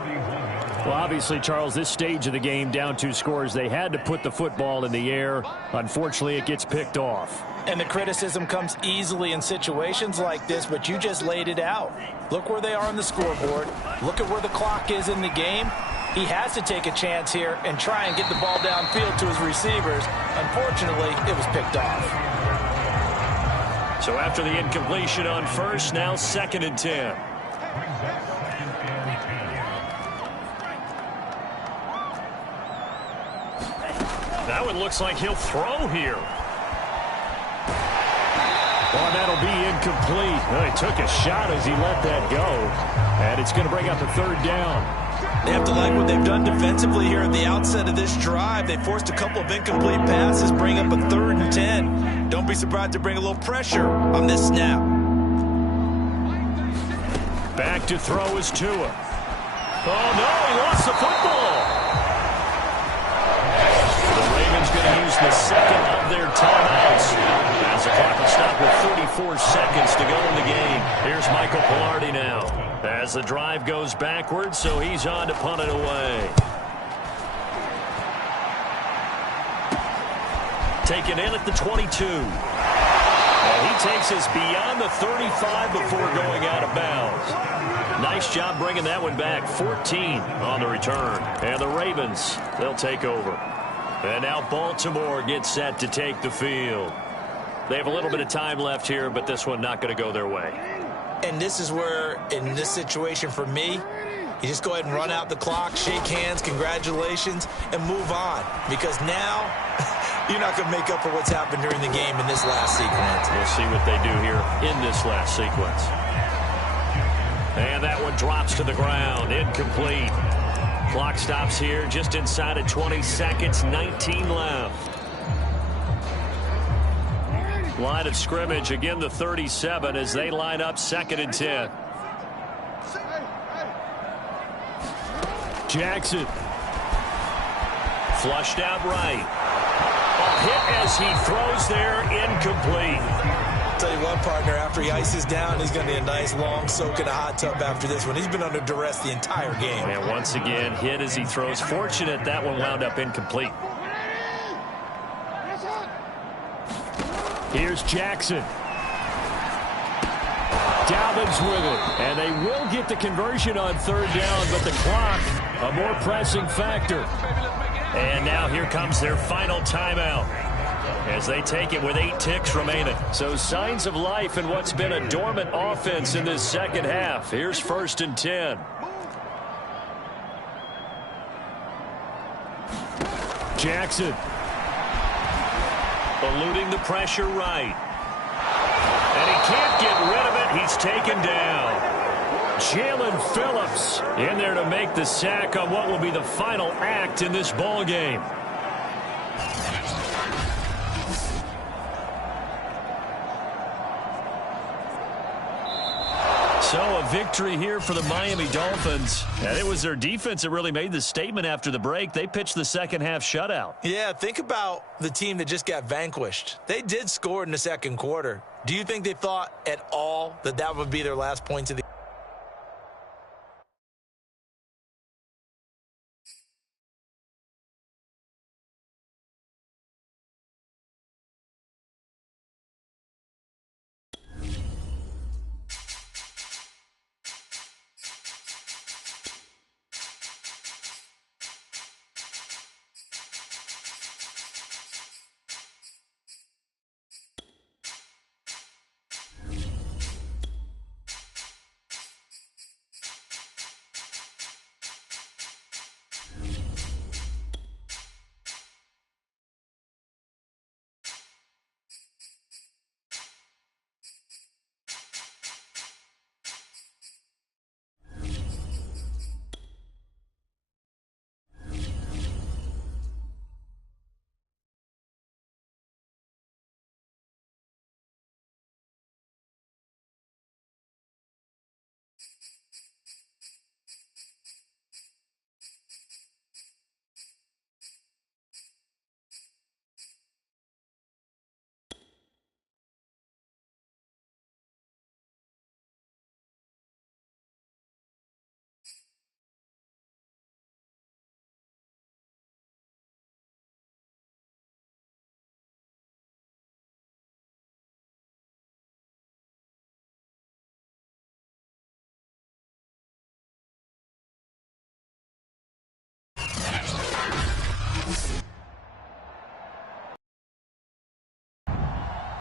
Well, obviously, Charles, this stage of the game, down 2 scores, they had to put the football in the air. Unfortunately, it gets picked off. And the criticism comes easily in situations like this, but you just laid it out. Look where they are on the scoreboard. Look at where the clock is in the game. He has to take a chance here and try and get the ball downfield to his receivers. Unfortunately, it was picked off. So after the incompletion on first, now 2nd and 10. That one looks like he'll throw here. Well, that'll be incomplete. Well, he took a shot as he let that go. And it's going to bring up a 3rd down. They have to like what they've done defensively here at the outset of this drive. They forced a couple of incomplete passes, bring up a 3rd and 10. Don't be surprised to bring a little pressure on this snap. Back to throw is Tua. Oh, no, he lost the football. The Ravens going to use the 2nd of their timeouts. As the clock will stop with 34 seconds to go in the game. Here's Michael Pilardi now. As the drive goes backwards, so he's on to punt it away. Taken in at the 22. And he takes us beyond the 35 before going out of bounds. Nice job bringing that one back. 14 on the return. And the Ravens, they'll take over. And now Baltimore gets set to take the field. They have a little bit of time left here, but this one not going to go their way. And this is where, in this situation for me, you just go ahead and run out the clock, shake hands, congratulations, and move on. Because now, you're not going to make up for what's happened during the game in this last sequence. We'll see what they do here in this last sequence. And that one drops to the ground, incomplete. Clock stops here just inside of 20 seconds, 19 left. Line of scrimmage, again the 37 as they line up 2nd and 10. Jackson. Flushed out right. A hit as he throws there, incomplete. I'll tell you what, partner, after he ices down, he's going to need a nice long soak in a hot tub after this one. He's been under duress the entire game. And once again, hit as he throws. Fortunate that one wound up incomplete. Here's Jackson. Dalvin's with it. And they will get the conversion on 3rd down, but the clock, a more pressing factor. And now here comes their final timeout as they take it with 8 ticks remaining. So signs of life in what's been a dormant offense in this second half. Here's 1st and 10. Jackson. Eluding the pressure right. And he can't get rid of it. He's taken down. Jalen Phillips in there to make the sack on what will be the final act in this ball game. So a victory here for the Miami Dolphins. And it was their defense that really made the statement after the break. They pitched the second half shutout. Yeah, think about the team that just got vanquished. They did score in the second quarter. Do you think they thought at all that that would be their last points of the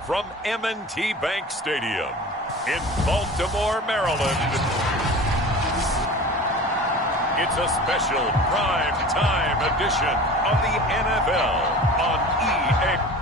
from M&T Bank Stadium in Baltimore, Maryland. It's a special prime time edition of the NFL on EA.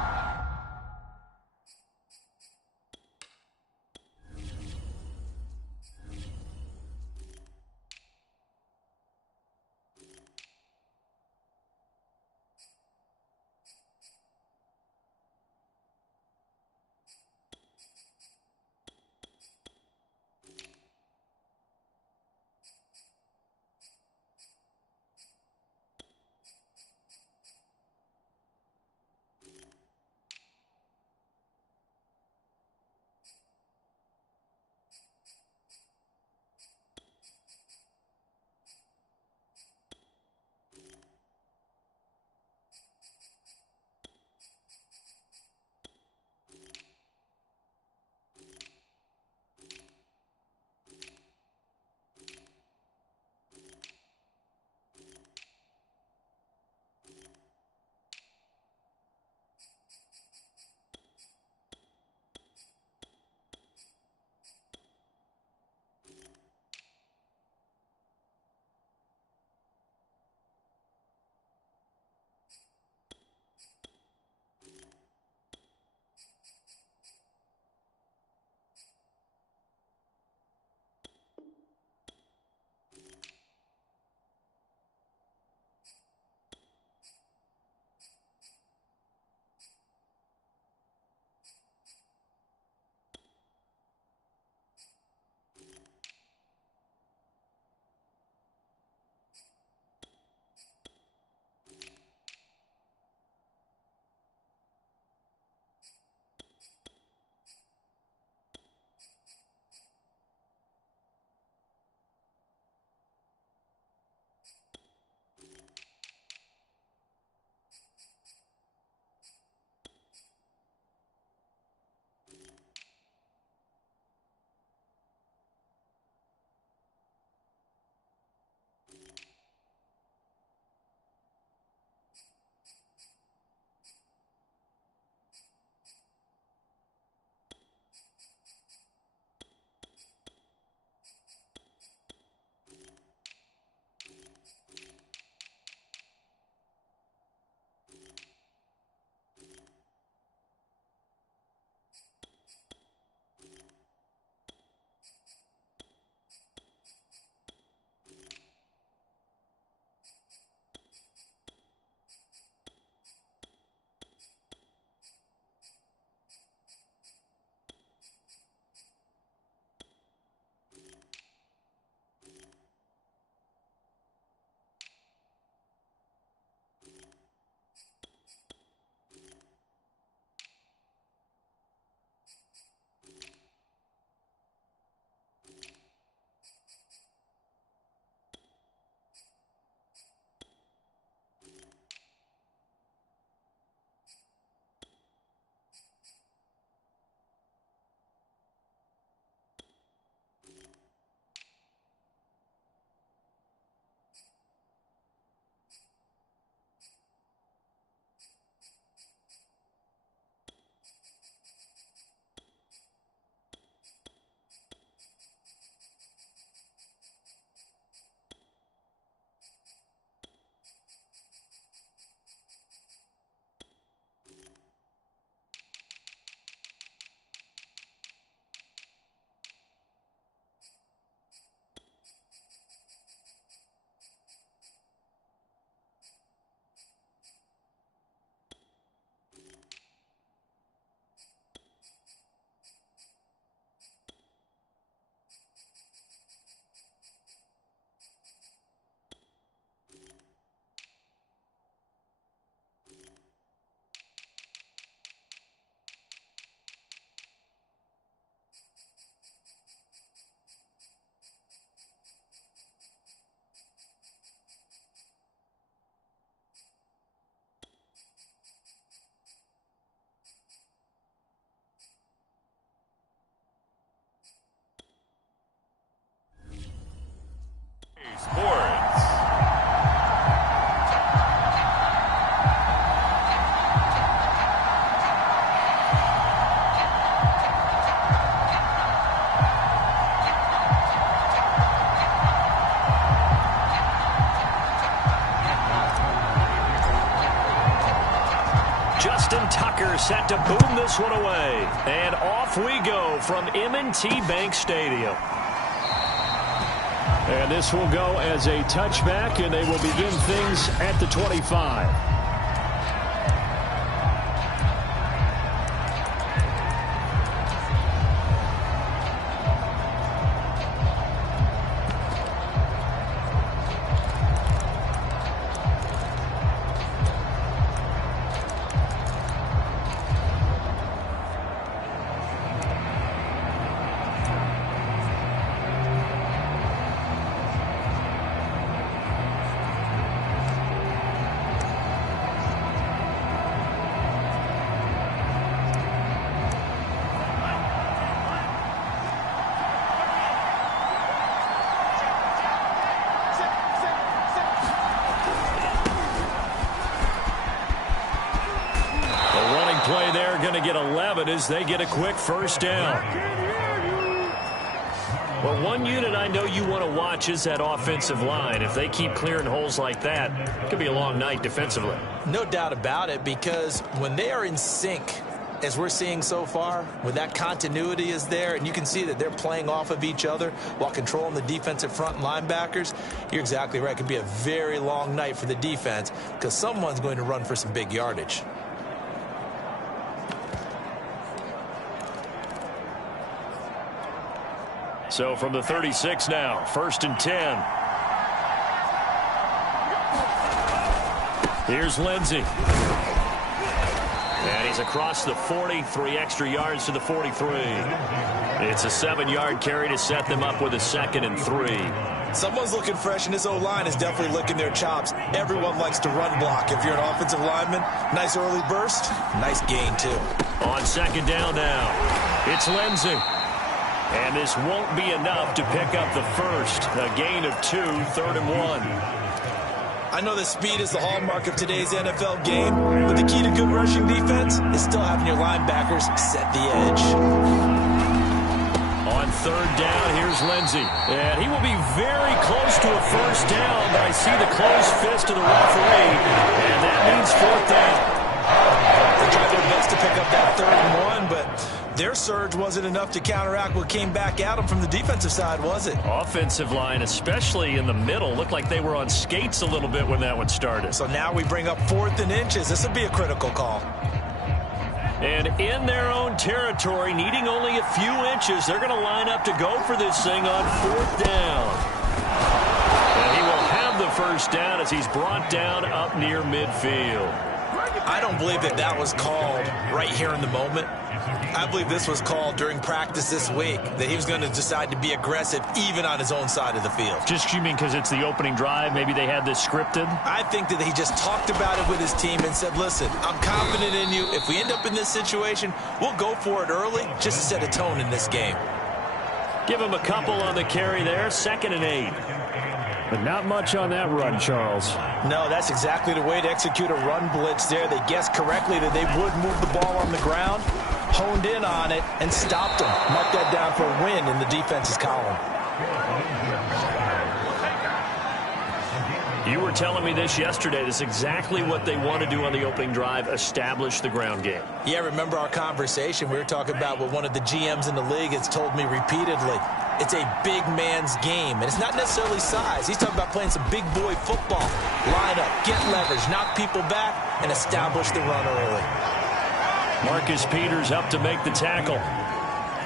Justin Tucker set to boom this one away. And off we go from M&T Bank Stadium. And this will go as a touchback, and they will begin things at the 25. Going to get 11 as they get a quick first down. Well, one unit I know you want to watch is that offensive line. If they keep clearing holes like that, it could be a long night defensively. No doubt about it, because when they are in sync, as we're seeing so far, when that continuity is there, and you can see that they're playing off of each other while controlling the defensive front linebackers, you're exactly right. It could be a very long night for the defense because someone's going to run for some big yardage. So from the 36 now, 1st and 10. Here's Lindsey. And he's across the 40, 3 extra yards to the 43. It's a 7-yard carry to set them up with a 2nd and 3. Someone's looking fresh, and this O-line is definitely licking their chops. Everyone likes to run block. If you're an offensive lineman, nice early burst, nice gain too. On 2nd down now, it's Lindsey. And this won't be enough to pick up the first. A gain of 2, 3rd and 1. I know that speed is the hallmark of today's NFL game, but the key to good rushing defense is still having your linebackers set the edge. On 3rd down, here's Lindsey. And he will be very close to a first down, but I see the closed fist of the referee, and that means 4th down. They tried their best to pick up that 3rd and 1, but their surge wasn't enough to counteract what came back at them from the defensive side, was it? Offensive line, especially in the middle, looked like they were on skates a little bit when that one started. So now we bring up 4th and inches. This would be a critical call. And in their own territory, needing only a few inches, they're going to line up to go for this thing on 4th down. And he will have the first down as he's brought down up near midfield. I don't believe that that was called right here in the moment. I believe this was called during practice this week, that he was going to decide to be aggressive even on his own side of the field. Just you mean because it's the opening drive? Maybe they had this scripted? I think that he just talked about it with his team and said, listen, I'm confident in you. If we end up in this situation, we'll go for it early just to set a tone in this game. Give him a couple on the carry there, 2nd and 8. But not much on that run, Charles. No, that's exactly the way to execute a run blitz there. They guessed correctly that they would move the ball on the ground, honed in on it, and stopped them. Mark that down for a win in the defense's column. You were telling me this yesterday. This is exactly what they want to do on the opening drive, establish the ground game. Yeah, remember our conversation? We were talking about what one of the GMs in the league has told me repeatedly. It's a big man's game, and it's not necessarily size. He's talking about playing some big boy football. Line up, get leverage, knock people back, and establish the run early. Marcus Peters up to make the tackle.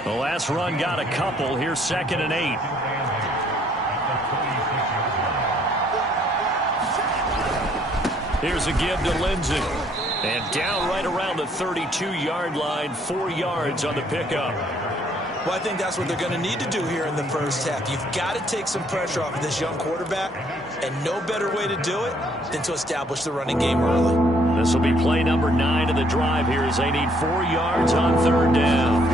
The last run got a couple. Here's 2nd and 8. Here's a give to Lindsey. And down right around the 32-yard line, 4 yards on the pickup. Well, I think that's what they're going to need to do here in the first half. You've got to take some pressure off of this young quarterback, and no better way to do it than to establish the running game early. This will be play number 9 of the drive here as they need 4 yards on 3rd down.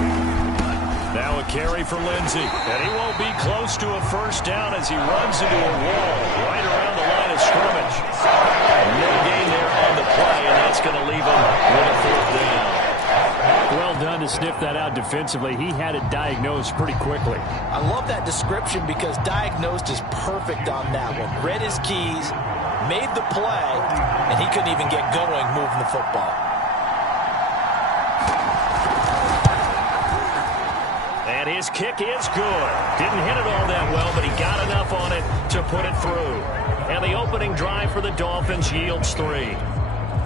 Now a carry for Lindsey, and he won't be close to a first down as he runs into a wall right around the line of scrimmage. No gain there on the play, and that's going to leave him with a 4th down. Well done to sniff that out defensively. He had it diagnosed pretty quickly. I love that description because diagnosed is perfect on that one. Read his keys, made the play, and he couldn't even get going moving the football. And his kick is good. Didn't hit it all that well, but he got enough on it to put it through. And the opening drive for the Dolphins yields 3.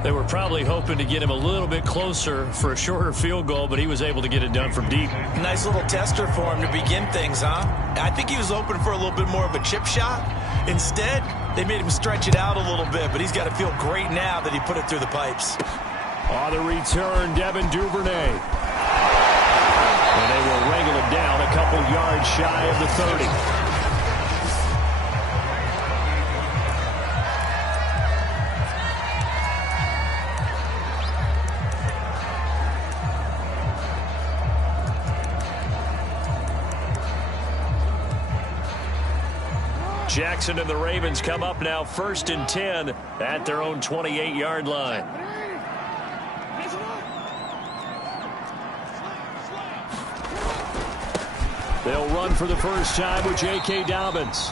They were probably hoping to get him a little bit closer for a shorter field goal, but he was able to get it done from deep. Nice little tester for him to begin things, huh? I think he was hoping for a little bit more of a chip shot. Instead, they made him stretch it out a little bit, but he's got to feel great now that he put it through the pipes. On the return, Devin Duvernay. And they will wrangle him down a couple yards shy of the 30. Jackson and the Ravens come up now 1st and 10 at their own 28-yard line. They'll run for the first time with J.K. Dobbins.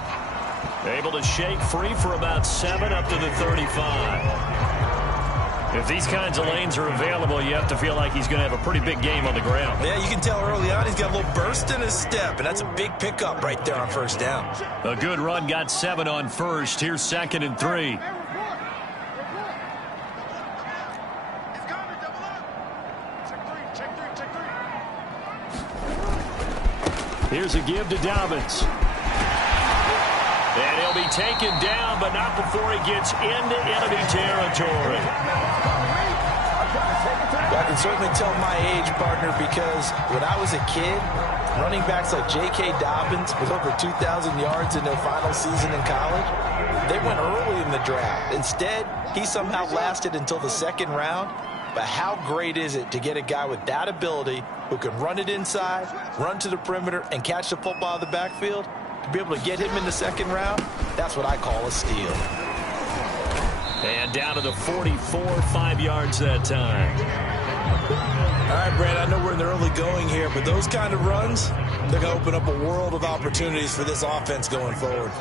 Able to shake free for about 7 up to the 35. If these kinds of lanes are available, you have to feel like he's going to have a pretty big game on the ground. Yeah, you can tell early on he's got a little burst in his step, and that's a big pickup right there on first down. A good run got 7 on first. Here's 2nd and 3. Here's a give to Dobbins. And he'll be taken down, but not before he gets into enemy territory. Well, I can certainly tell my age, partner, because when I was a kid, running backs like J.K. Dobbins with over 2,000 yards in their final season in college, they went early in the draft. Instead, he somehow lasted until the 2nd round. But how great is it to get a guy with that ability who can run it inside, run to the perimeter, and catch the football out of the backfield? To be able to get him in the 2nd round, that's what I call a steal. And down to the 44, 5 yards that time. All right, Brad, I know we're in the early going here, but those kind of runs, they're going to open up a world of opportunities for this offense going forward.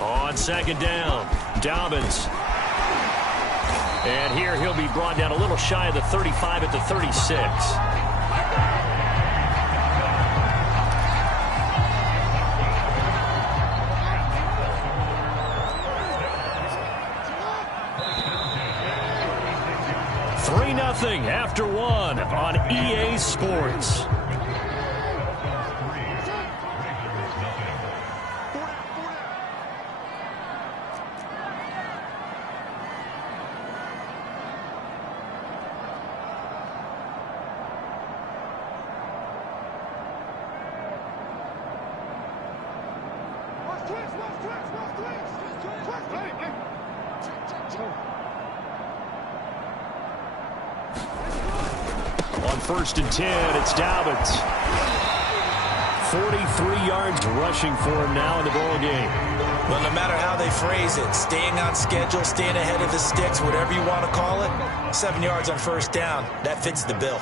On 2nd down, Dobbins. And here he'll be brought down a little shy of the 35 at the 36. Nothing after 1 on EA Sports. On 1st and 10, it's Dobbins. 43 yards rushing for him now in the ball game. Well, no matter how they phrase it, staying on schedule, staying ahead of the sticks, whatever you want to call it, 7 yards on 1st down, that fits the bill.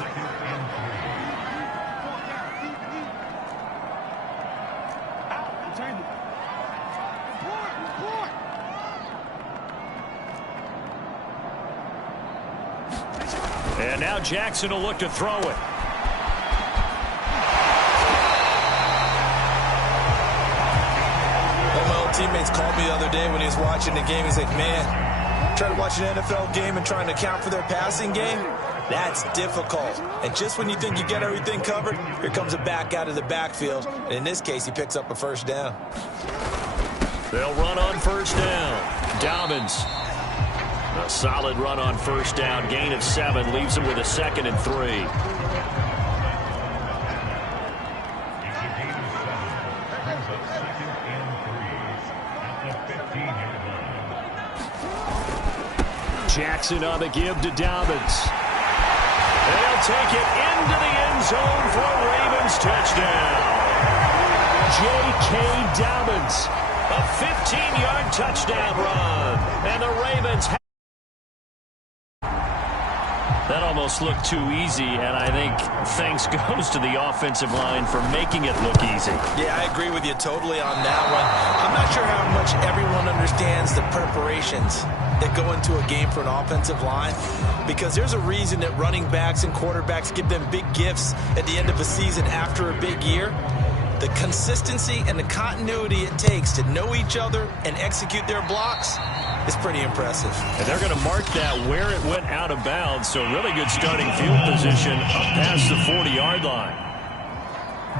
And now Jackson will look to throw it. One of my old teammates called me the other day when he was watching the game. He's like, man, trying to watch an NFL game and trying to account for their passing game, that's difficult. And just when you think you get everything covered, here comes a back out of the backfield. And in this case, he picks up a 1st down. They'll run on 1st down. Dobbins. A solid run on 1st down. Gain of 7 leaves him with a 2nd and 3. Jackson on the give to Dobbins. They'll take it into the end zone for a Ravens touchdown. J.K. Dobbins. A 15-yard touchdown run. And the Ravens almost looked too easy, and I think thanks goes to the offensive line for making it look easy. Yeah, I agree with you totally on that one. I'm not sure how much everyone understands the preparations that go into a game for an offensive line, because there's a reason that running backs and quarterbacks give them big gifts at the end of a season after a big year. The consistency and the continuity it takes to know each other and execute their blocks is pretty impressive. And they're going to mark that where it went out of bounds, so really good starting field position up past the 40-yard line.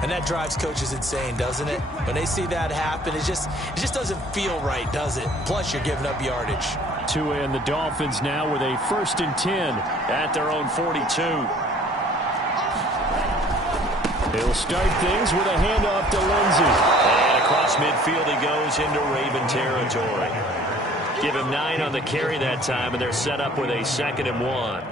And that drives coaches insane, doesn't it? When they see that happen, it just doesn't feel right, does it? Plus, you're giving up yardage. Tua and the Dolphins now with a 1st and 10 at their own 42. He'll start things with a handoff to Lindsey. And across midfield he goes into Raven territory. Give him 9 on the carry that time, and they're set up with a 2nd and 1.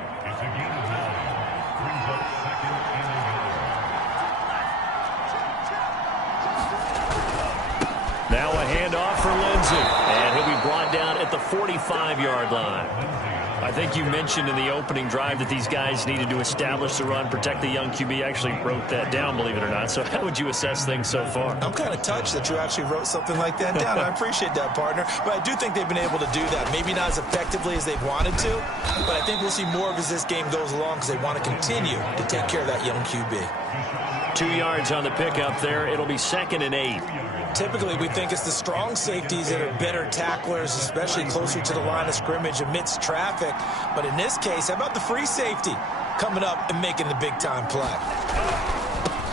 Now a handoff for Lindsey, and he'll be brought down at the 45-yard line. I think you mentioned in the opening drive that these guys needed to establish the run, protect the young QB. Actually wrote that down, believe it or not. So how would you assess things so far? I'm kind of touched that you actually wrote something like that down. I appreciate that, partner. But I do think they've been able to do that. Maybe not as effectively as they've wanted to, but I think we'll see more of as this game goes along because they want to continue to take care of that young QB. 2 yards on the pickup there. It'll be 2nd and 8. Typically, we think it's the strong safeties that are better tacklers, especially closer to the line of scrimmage amidst traffic. But in this case, how about the free safety coming up and making the big-time play?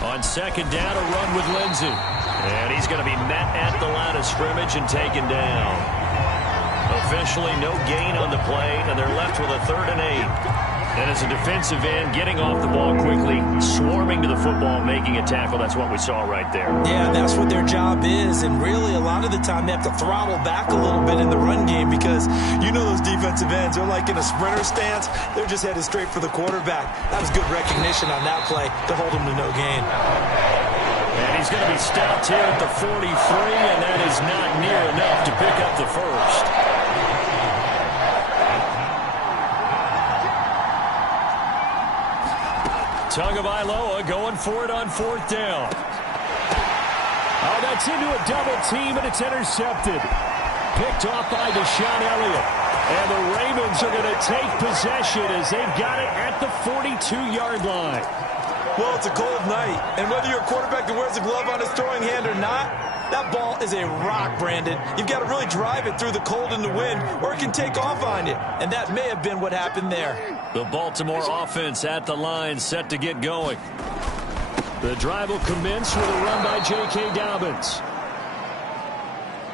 On 2nd down, a run with Lindsey. And he's going to be met at the line of scrimmage and taken down. Officially, no gain on the play, and they're left with a 3rd and 8. And as a defensive end, getting off the ball quickly, swarming to the football, making a tackle, that's what we saw right there. Yeah, that's what their job is, and really a lot of the time they have to throttle back a little bit in the run game because you know those defensive ends, they're like in a sprinter stance, they're just headed straight for the quarterback. That was good recognition on that play to hold him to no gain. And he's going to be stopped here at the 43, and that is not near enough to pick up the first. Tagovailoa going for it on 4th down. Oh, that's into a double team, and it's intercepted. Picked off by Deshaun Elliott. And the Ravens are going to take possession as they've got it at the 42-yard line. Well, it's a cold night, and whether you're a quarterback that wears a glove on his throwing hand or not, that ball is a rock, Brandon. You've got to really drive it through the cold and the wind, or it can take off on you. And that may have been what happened there. The Baltimore offense at the line, set to get going. The drive will commence with a run by J.K. Dobbins.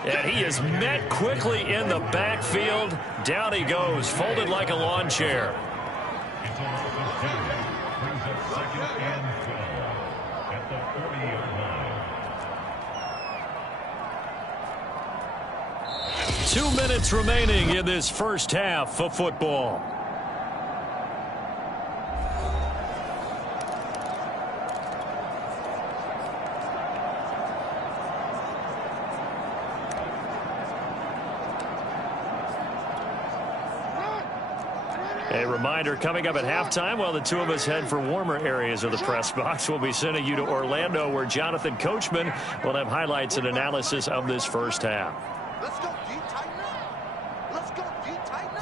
And he is met quickly in the backfield. Down he goes, folded like a lawn chair. 2 minutes remaining in this first half of football. A reminder, coming up at halftime, while the two of us head for warmer areas of the press box, we'll be sending you to Orlando, where Jonathan Coachman will have highlights and analysis of this first half. Let's go deep tight now. Let's go deep tight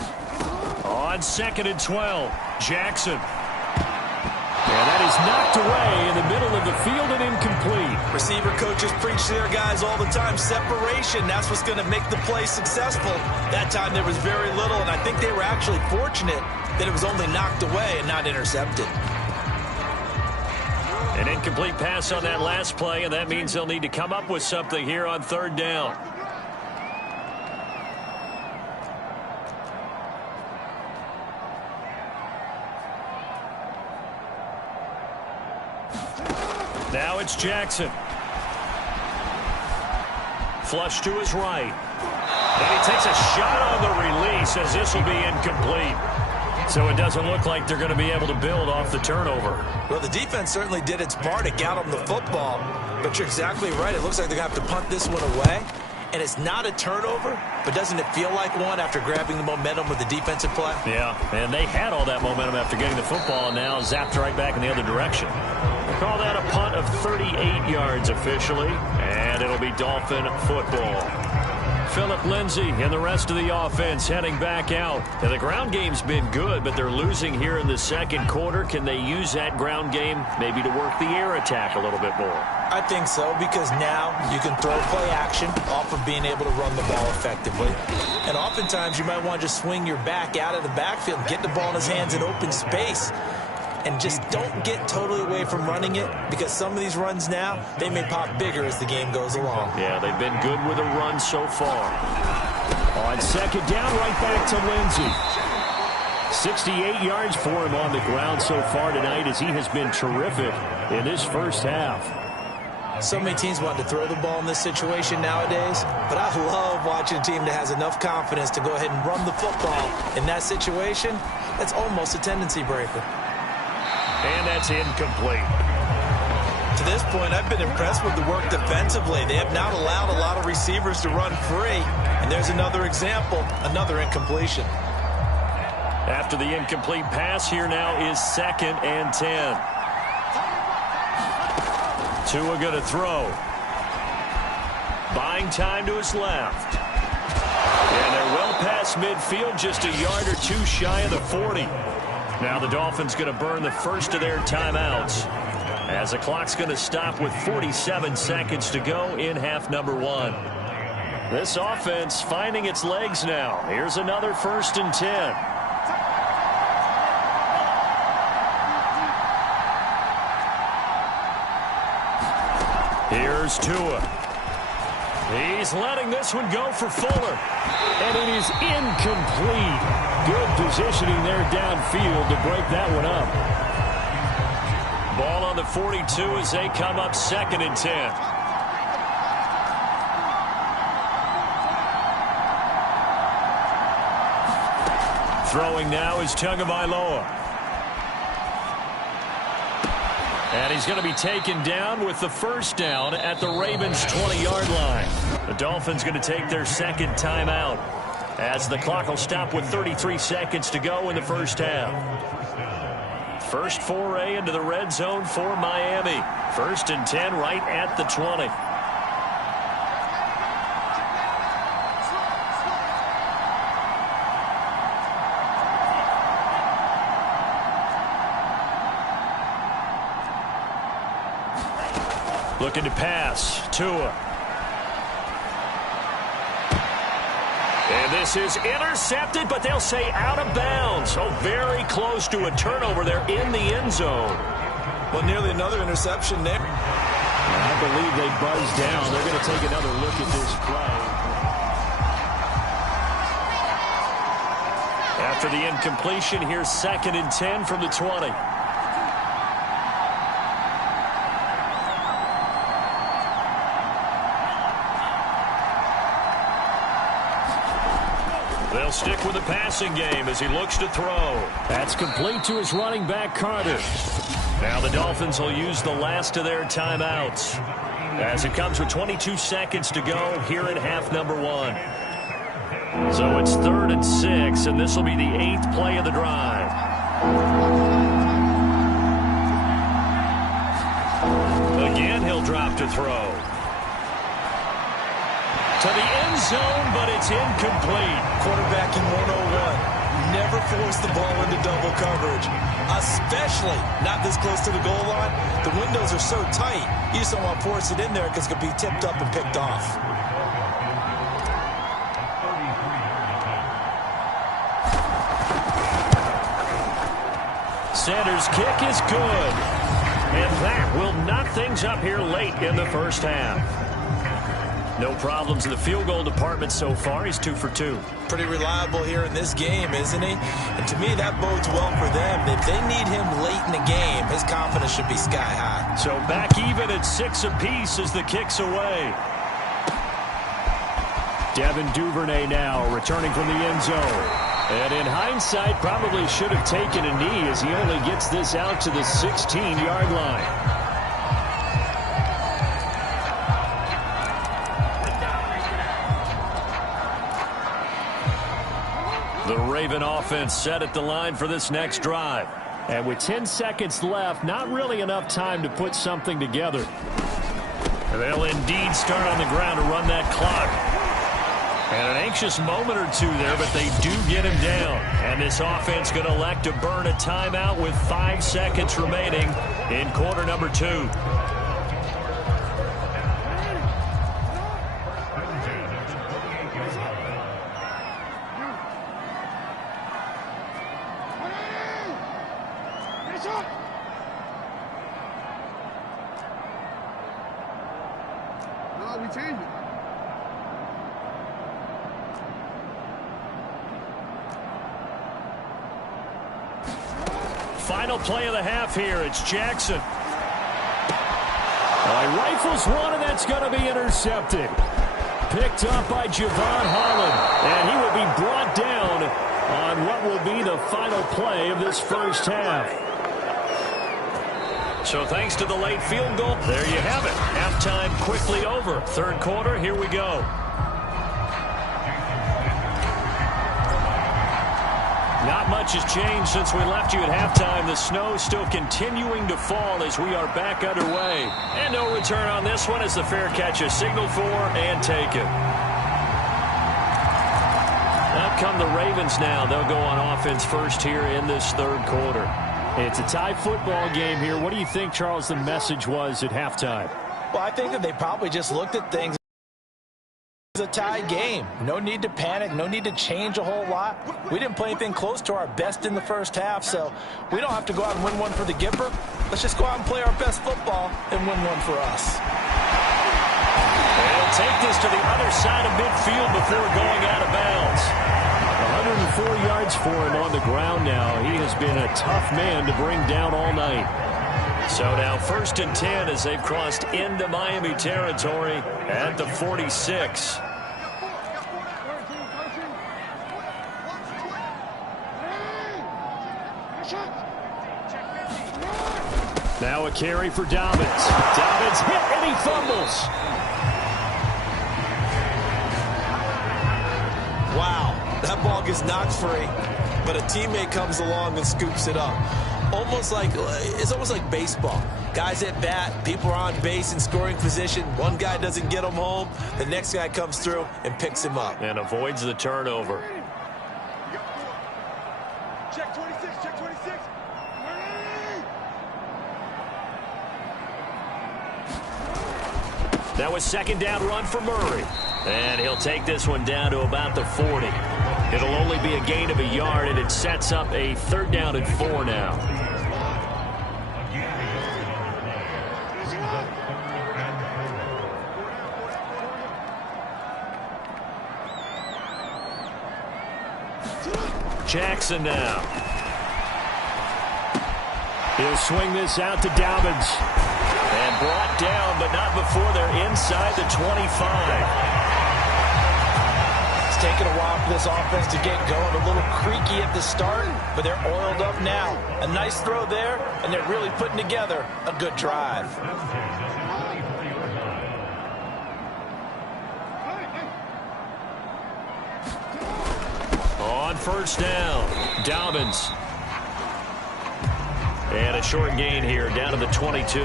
now. On 2nd and 12, Jackson. And that is knocked away in the middle of the field and incomplete. Receiver coaches preach to their guys all the time. Separation, that's what's going to make the play successful. That time there was very little, and I think they were actually fortunate that it was only knocked away and not intercepted. An incomplete pass on that last play, and that means they'll need to come up with something here on 3rd down. Now it's Jackson. Flush to his right. And he takes a shot on the release as this will be incomplete. So it doesn't look like they're going to be able to build off the turnover. Well, the defense certainly did its part to get them the football. But you're exactly right. It looks like they're going to have to punt this one away. And it's not a turnover, but doesn't it feel like one after grabbing the momentum with the defensive play? Yeah, and they had all that momentum after getting the football, and now zapped right back in the other direction. We'll call that a punt of 38 yards officially, and it'll be Dolphin football. Phillip Lindsay and the rest of the offense heading back out. Now, the ground game's been good, but they're losing here in the second quarter. Can they use that ground game maybe to work the air attack a little bit more? I think so, because now you can throw play action off of being able to run the ball effectively. And oftentimes you might want to just swing your back out of the backfield, get the ball in his hands in open space, and just don't get totally away from running it, because some of these runs now, they may pop bigger as the game goes along. Yeah, they've been good with a run so far. On second down, right back to Lindsay. 68 yards for him on the ground so far tonight, as he has been terrific in this first half. So many teams want to throw the ball in this situation nowadays, but I love watching a team that has enough confidence to go ahead and run the football in that situation. That's almost a tendency breaker. And that's incomplete. To this point, I've been impressed with the work defensively. They have not allowed a lot of receivers to run free. And there's another example, another incompletion. After the incomplete pass, here now is 2nd and 10. Tua going to throw. Buying time to his left. And they're well past midfield, just a yard or two shy of the 40. Now the Dolphins going to burn the first of their timeouts, as the clock's going to stop with 47 seconds to go in half number 1. This offense finding its legs now. Here's another 1st and 10. Here's Tua. He's letting this one go for Fuller. And it is incomplete. Good positioning there downfield to break that one up. Ball on the 42 as they come up 2nd and 10. Throwing now is Tagovailoa. And he's going to be taken down with the first down at the Ravens' 20-yard line. The Dolphins going to take their second timeout, as the clock will stop with 33 seconds to go in the first half. First foray into the red zone for Miami. 1st and 10 right at the 20. Looking to pass. Tua. And this is intercepted, but they'll say out of bounds. So very close to a turnover there in the end zone. Well, nearly another interception there. I believe they buzzed down. They're going to take another look at this play. After the incompletion, here's 2nd and 10 from the 20. They'll stick with the passing game as he looks to throw. That's complete to his running back, Carter. Now the Dolphins will use the last of their timeouts, as it comes with 22 seconds to go here in half number 1. So it's 3rd and 6, and this will be the 8th play of the drive. Again, he'll drop to throw. To the end zone, but it's incomplete. Quarterbacking 101. Never force the ball into double coverage, especially not this close to the goal line. The windows are so tight, you just don't want to force it in there because it could be tipped up and picked off. Sanders' kick is good. And that will knock things up here late in the first half. No problems in the field goal department so far. He's 2 for 2. Pretty reliable here in this game, isn't he? And to me, that bodes well for them. If they need him late in the game, his confidence should be sky high. So back even at 6 apiece as the kick's away. Devin Duvernay now returning from the end zone. And in hindsight, probably should have taken a knee as he only gets this out to the 16-yard line. The Raven offense set at the line for this next drive. And with 10 seconds left, not really enough time to put something together. They'll indeed start on the ground to run that clock. And an anxious moment or two there, but they do get him down. And this offense going to elect to burn a timeout with 5 seconds remaining in quarter number 2. Final play of the half here. It's Jackson. He rifles one, and that's going to be intercepted. Picked up by Javon Holland, and he will be brought down on what will be the final play of this first half. So thanks to the late field goal, there you have it. Halftime quickly over. Third quarter, here we go. Not much has changed since we left you at halftime. The snow still continuing to fall as we are back underway. And no return on this one as the fair catch is signaled for and taken. Up come the Ravens now. They'll go on offense first here in this third quarter. It's a tie football game here. What do you think, Charles, the message was at halftime? Well, I think that they probably just looked at things. It's a tie game. No need to panic. No need to change a whole lot. We didn't play anything close to our best in the first half, so we don't have to go out and win one for the Gipper. Let's just go out and play our best football and win one for us. They'll take this to the other side of midfield before going out of bounds. 104 yards for him on the ground now. He has been a tough man to bring down all night. So now 1st and 10 as they've crossed into Miami territory at the 46. Now a carry for Dobbins. Dobbins hit and he fumbles. Wow, that ball gets knocked free, but a teammate comes along and scoops it up. It's almost like baseball. Guys at bat, people are on base in scoring position. One guy doesn't get him home. The next guy comes through and picks him up. And avoids the turnover. Check 26, check 26. That was second down run for Murray. And he'll take this one down to about the 40. It'll only be a gain of a yard, and it sets up a 3rd down and 4 now. Jackson now. He'll swing this out to Dobbins. And brought down, but not before they're inside the 25. It's taken a while for this offense to get going. A little creaky at the start, but they're oiled up now. A nice throw there, and they're really putting together a good drive. On 1st down, Dobbins. And a short gain here down to the 22.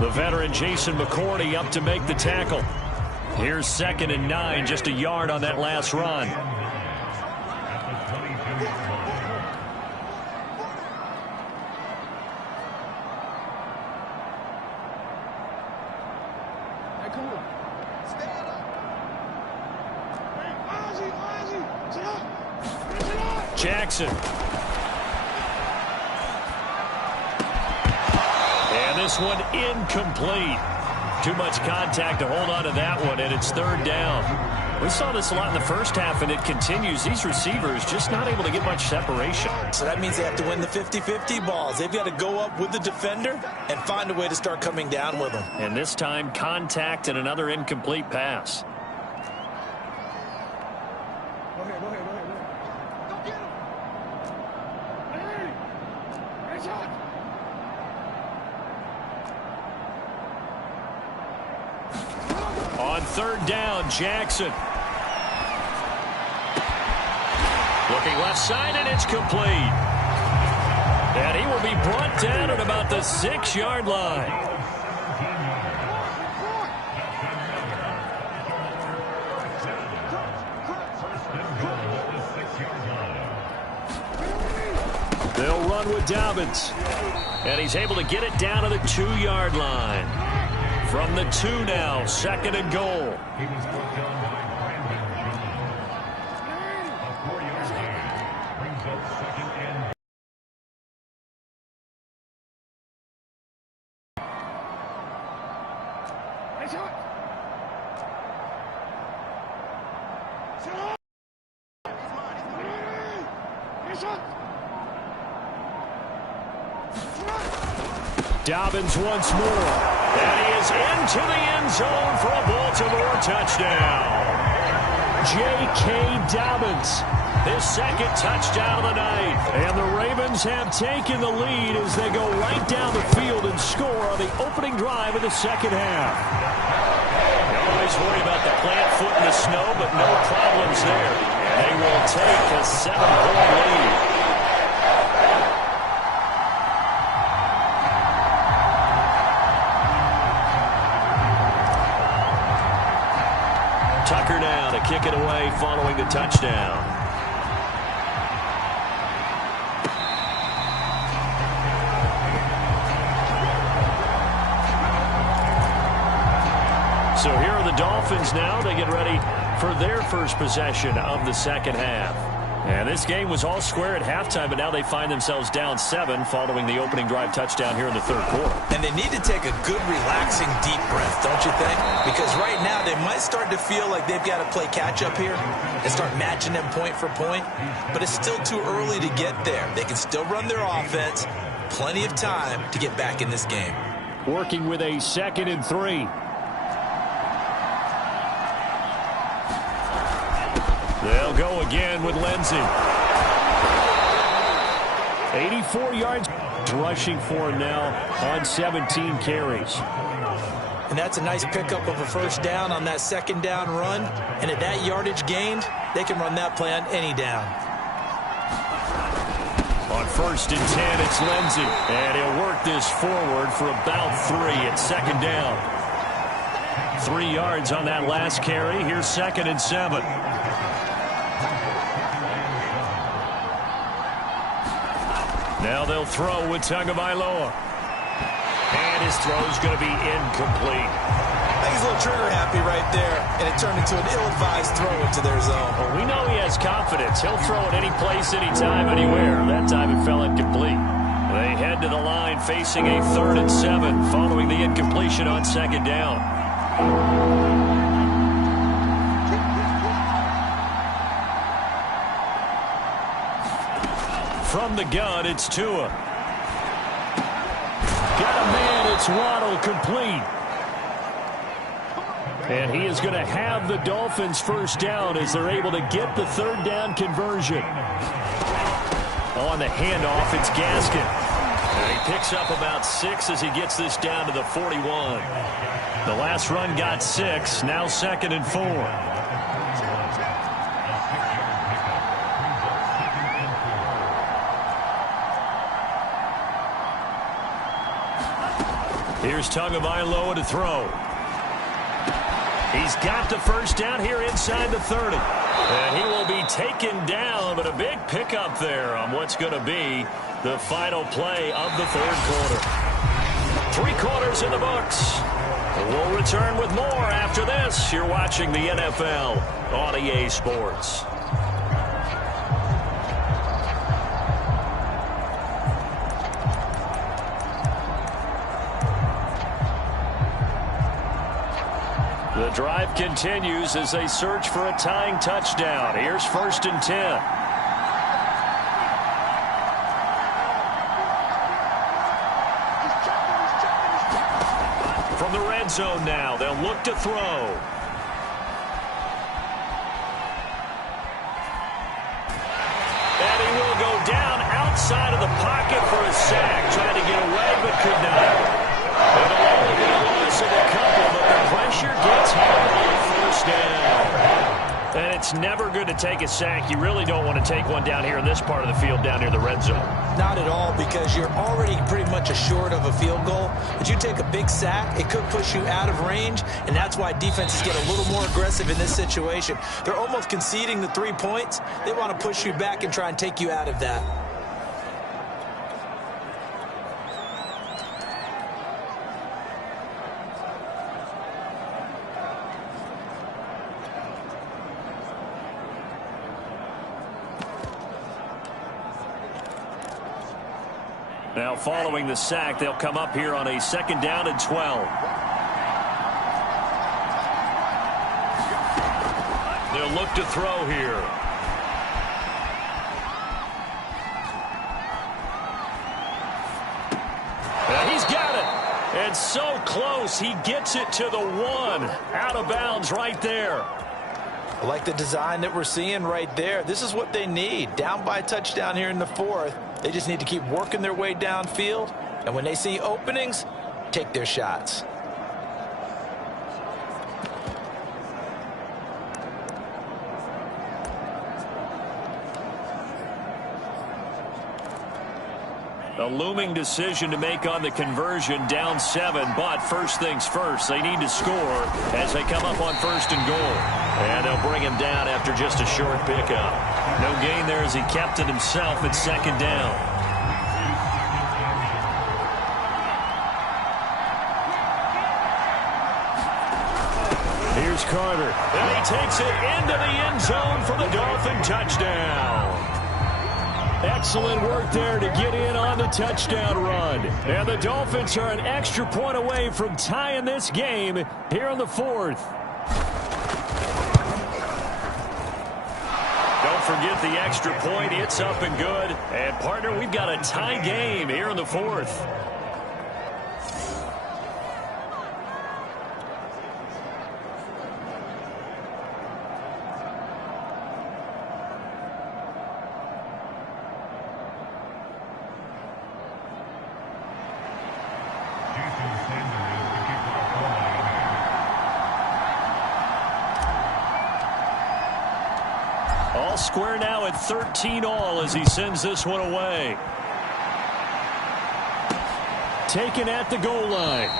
The veteran Jason McCourty up to make the tackle. Here's 2nd and 9, just a yard on that last run. Jackson. And this one incomplete. Too much contact to hold on to that one, and it's 3rd down. We saw this a lot in the first half, and it continues. These receivers just not able to get much separation. So that means they have to win the 50-50 balls. They've got to go up with the defender and find a way to start coming down with them. And this time, contact and another incomplete pass. On 3rd down, Jackson. Looking left side, and it's complete. And he will be brought down at about the 6-yard line. They'll run with Dobbins. And he's able to get it down to the 2-yard line. From the 2 now, 2nd and goal. Dobbins once more. And he is into the end zone for a Baltimore touchdown. J.K. Dobbins, his 2nd touchdown of the night. And the Ravens have taken the lead as they go right down the field and score on the opening drive of the 2nd half. You always worry about the plant foot in the snow, but no problems there. They will take a 7-point lead. Tucker now to kick it away following the touchdown. So here are the Dolphins now. They get ready for their first possession of the 2nd half. And this game was all square at halftime, but now they find themselves down 7 following the opening drive touchdown here in the 3rd quarter. And they need to take a good, relaxing, deep breath, don't you think? Because right now they might start to feel like they've got to play catch-up here and start matching them point for point. But it's still too early to get there. They can still run their offense. Plenty of time to get back in this game. Working with a 2nd and 3. They'll go again with Lindsey. 84 yards rushing for him now on 17 carries. And that's a nice pickup of a 1st down on that 2nd down run. And at that yardage gained, they can run that play on any down. On 1st and 10, it's Lindsey. And he'll work this forward for about 3 at 2nd down. 3 yards on that last carry. Here's 2nd and 7. Now they'll throw with Tagovailoa. And his throw's going to be incomplete. I think he's a little trigger happy right there, and it turned into an ill-advised throw into their zone. Well, we know he has confidence. He'll throw it any place, anytime, anywhere. That time it fell incomplete. They head to the line facing a 3rd and 7 following the incompletion on 2nd down. From the gun, it's Tua. Got a man, it's Waddle, complete. And he is going to have the Dolphins 1st down as they're able to get the 3rd down conversion. On the handoff, it's Gaskin. And he picks up about 6 as he gets this down to the 41. The last run got 6, now 2nd and 4. Here's Tagovailoa to throw. He's got the 1st down here inside the 30. And he will be taken down, but a big pickup there on what's going to be the final play of the 3rd quarter. 3 quarters in the books. We'll return with more after this. You're watching the NFL on EA Sports. The drive continues as they search for a tying touchdown. Here's 1st and 10. From the red zone now, they'll look to throw. And he will go down outside of the pocket for a sack. Trying to get away, but could not. It'll only be a loss of a couple, but the pressure gets him on 1st down. And it's never good to take a sack. You really don't want to take one down here in this part of the field, down near the red zone. Not at all, because you're already pretty much assured of a field goal. But you take a big sack, it could push you out of range, and that's why defenses get a little more aggressive in this situation. They're almost conceding the 3 points. They want to push you back and try and take you out of that. Now following the sack, they'll come up here on a 2nd down and 12. They'll look to throw here. He's got it. And so close. He gets it to the 1. Out of bounds right there. I like the design that we're seeing right there. This is what they need. Down by a touchdown here in the 4th. They just need to keep working their way downfield. And when they see openings, take their shots. A looming decision to make on the conversion, down 7, but first things first, they need to score as they come up on 1st and goal. And they'll bring him down after just a short pickup. No gain there as he kept it himself at 2nd down. Here's Carter. And he takes it into the end zone for the Dolphin touchdown. Excellent work there to get in on the touchdown run. And the Dolphins are an extra point away from tying this game here in the 4th. Don't forget the extra point. It's up and good. And, partner, we've got a tie game here in the 4th. All square now at 13-all as he sends this one away. Taken at the goal line.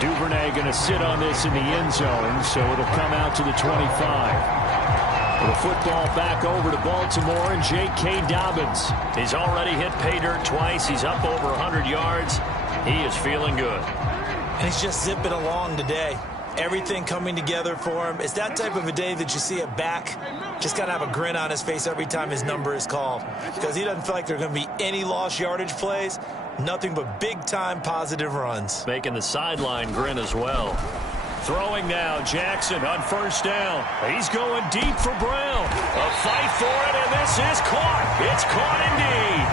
Duvernay going to sit on this in the end zone, so it'll come out to the 25. The football back over to Baltimore and J.K. Dobbins. He's already hit pay dirt twice. He's up over 100 yards. He is feeling good. And he's just zipping along today. Everything coming together for him. It's that type of a day that you see a back just got to have a grin on his face every time his number is called, because he doesn't feel like there are going to be any lost yardage plays, nothing but big-time positive runs. Making the sideline grin as well. Throwing now, Jackson on 1st down. He's going deep for Brown. A fight for it, and this is caught. It's caught indeed.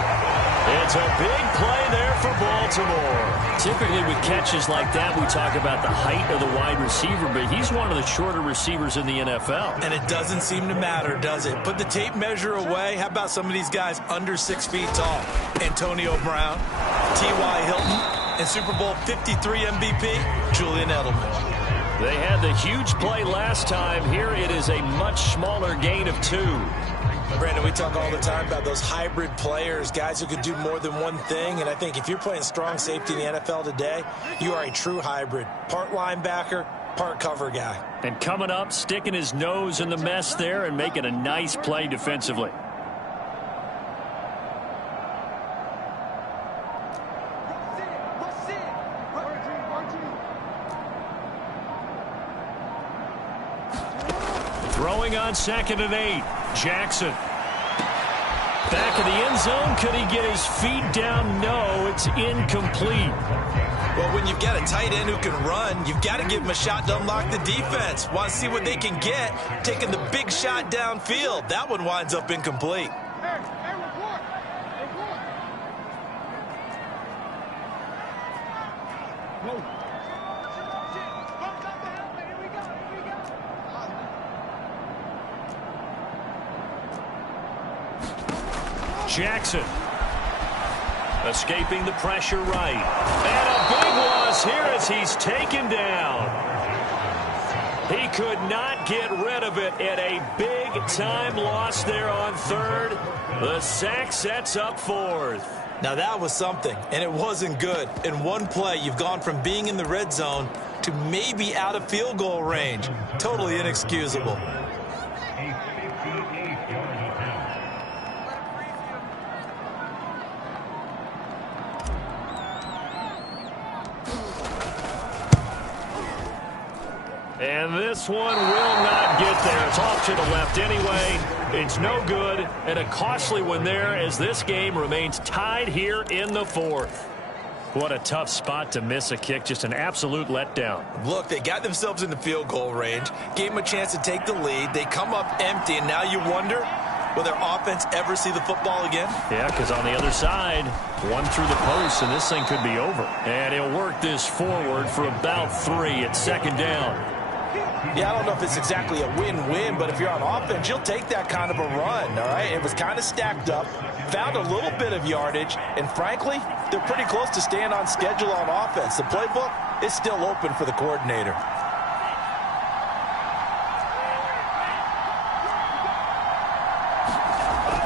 It's a big play there for Baltimore. Typically with catches like that, we talk about the height of the wide receiver, but he's one of the shorter receivers in the NFL. And it doesn't seem to matter, does it? Put the tape measure away. How about some of these guys under 6 feet tall? Antonio Brown, T.Y. Hilton, and Super Bowl 53 MVP, Julian Edelman. They had the huge play last time. Here it is a much smaller gain of 2. Brandon, we talk all the time about those hybrid players, guys who could do more than one thing. And I think if you're playing strong safety in the NFL today, you are a true hybrid. Part linebacker, part cover guy. And coming up, sticking his nose in the mess there and making a nice play defensively. Throwing on 2nd and 8. Jackson. Back in the end zone. Could he get his feet down? No, it's incomplete. Well, when you've got a tight end who can run, you've got to give him a shot to unlock the defense. Want to see what they can get, taking the big shot downfield. That one winds up incomplete. Jackson escaping the pressure right. And a big loss here as he's taken down. He could not get rid of it in a big-time loss there on third. The sack sets up fourth. Now that was something, and it wasn't good. In one play, you've gone from being in the red zone to maybe out of field goal range. Totally inexcusable. And this one will not get there. It's off to the left anyway. It's no good, and a costly one there as this game remains tied here in the fourth. What a tough spot to miss a kick. Just an absolute letdown. Look, they got themselves in the field goal range, gave them a chance to take the lead. They come up empty, and now you wonder, will their offense ever see the football again? Yeah, because on the other side, one through the post, and this thing could be over. And he'll work this forward for about 3 at second down. Yeah, I don't know if it's exactly a win-win, but if you're on offense, you'll take that kind of a run, all right? It was kind of stacked up, found a little bit of yardage, and frankly, they're pretty close to staying on schedule on offense. The playbook is still open for the coordinator.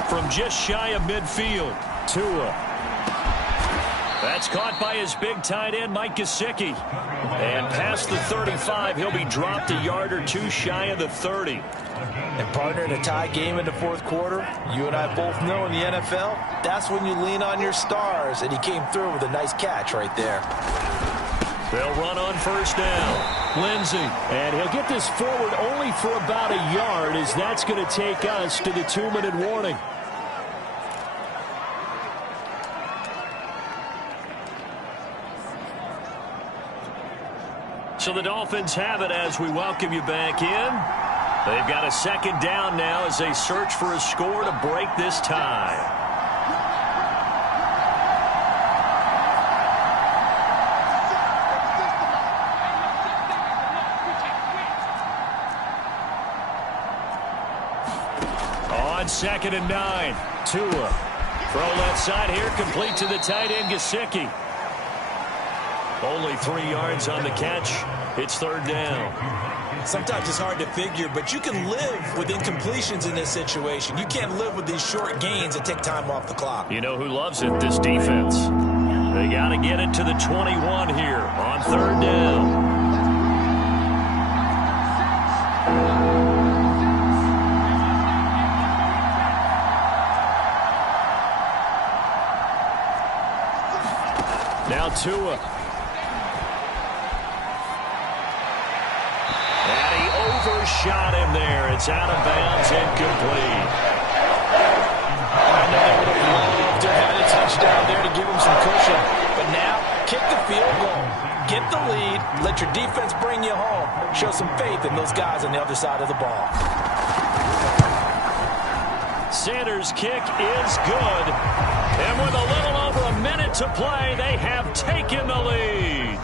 From just shy of midfield, Tua. That's caught by his big tight end, Mike Gesicki. And past the 35, he'll be dropped a yard or two shy of the 30. And partner, in a tie game in the fourth quarter, you and I both know in the NFL, that's when you lean on your stars. And he came through with a nice catch right there. They'll run on first down. Lindsey. And he'll get this forward only for about a yard, as that's going to take us to the 2-minute warning. So the Dolphins have it as we welcome you back in. They've got a second down now as they search for a score to break this tie. On 2nd and 9, Tua. Throw left side here, complete to the tight end, Gesicki. Only 3 yards on the catch. It's third down. Sometimes it's hard to figure, but you can live with incompletions in this situation. You can't live with these short gains that take time off the clock. You know who loves it? This defense. They got to get it to the 21 here on third down. Now Tua. Overshot him there. It's out of bounds, incomplete. I know they would have loved to have had a touchdown there to give him some cushion. But now, kick the field goal. Get the lead. Let your defense bring you home. Show some faith in those guys on the other side of the ball. Sanders' kick is good. And with a little over a minute to play, they have taken the lead.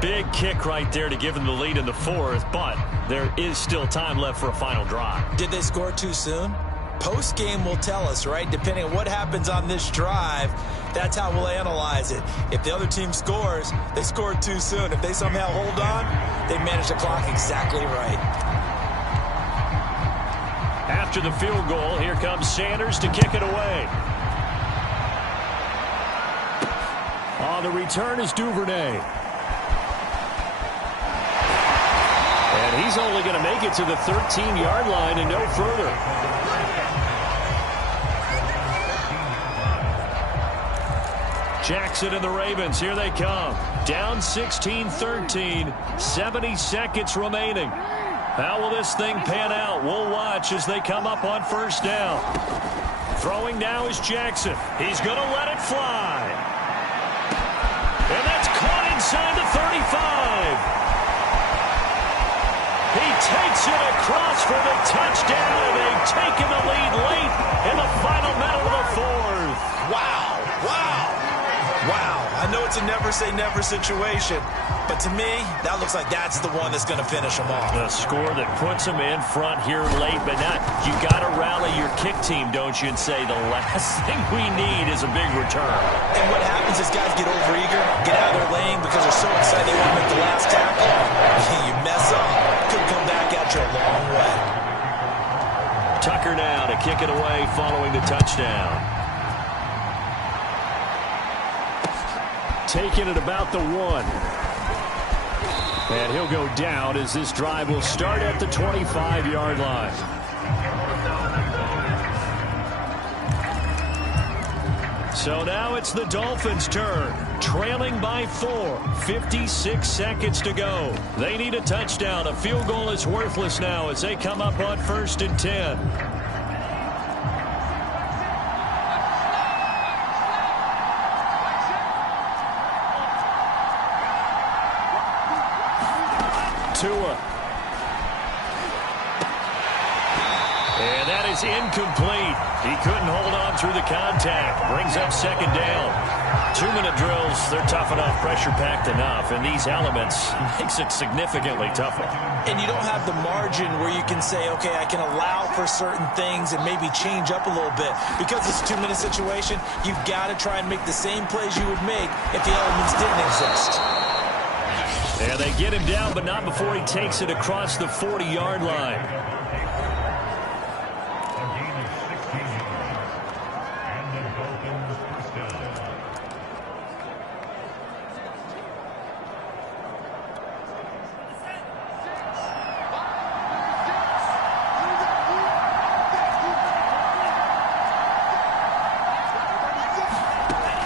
Big kick right there to give them the lead in the fourth, but there is still time left for a final drive. Did they score too soon? Post-game will tell us, right? Depending on what happens on this drive, that's how we'll analyze it. If the other team scores, they scored too soon. If they somehow hold on, they manage the clock exactly right. After the field goal, here comes Sanders to kick it away. On the return is Duvernay. And he's only going to make it to the 13-yard line and no further. Jackson and the Ravens, here they come. Down 16-13, 70 seconds remaining. How will this thing pan out? We'll watch as they come up on first down. Throwing now is Jackson. He's going to let it fly. And that's caught inside the 35. He takes it across for the touchdown, and they've taken the lead late in the final minute of the fourth. Wow. Wow. Wow. I know it's a never-say-never situation, but to me, that looks like that's the one that's going to finish them off. A score that puts them in front here late, but not. You got to rally your kick team, don't you, and say the last thing we need is a big return. And what happens is guys get overeager, get out of their lane because they're so excited they want to make the last tackle. You mess up, could come back at you a long way. Tucker now to kick it away following the touchdown. Taking it about the 1. And he'll go down as this drive will start at the 25-yard line. So now it's the Dolphins' turn. Trailing by 4. 56 seconds to go. They need a touchdown. A field goal is worthless now as they come up on 1st and 10. Tua. And that is incomplete. He couldn't hold on through the contact. Brings up 2nd down. 2-minute drills, they're tough enough, pressure-packed enough, and these elements makes it significantly tougher. And you don't have the margin where you can say, okay, I can allow for certain things and maybe change up a little bit. Because it's a 2-minute situation, you've got to try and make the same plays you would make if the elements didn't exist. And they get him down, but not before he takes it across the 40-yard line.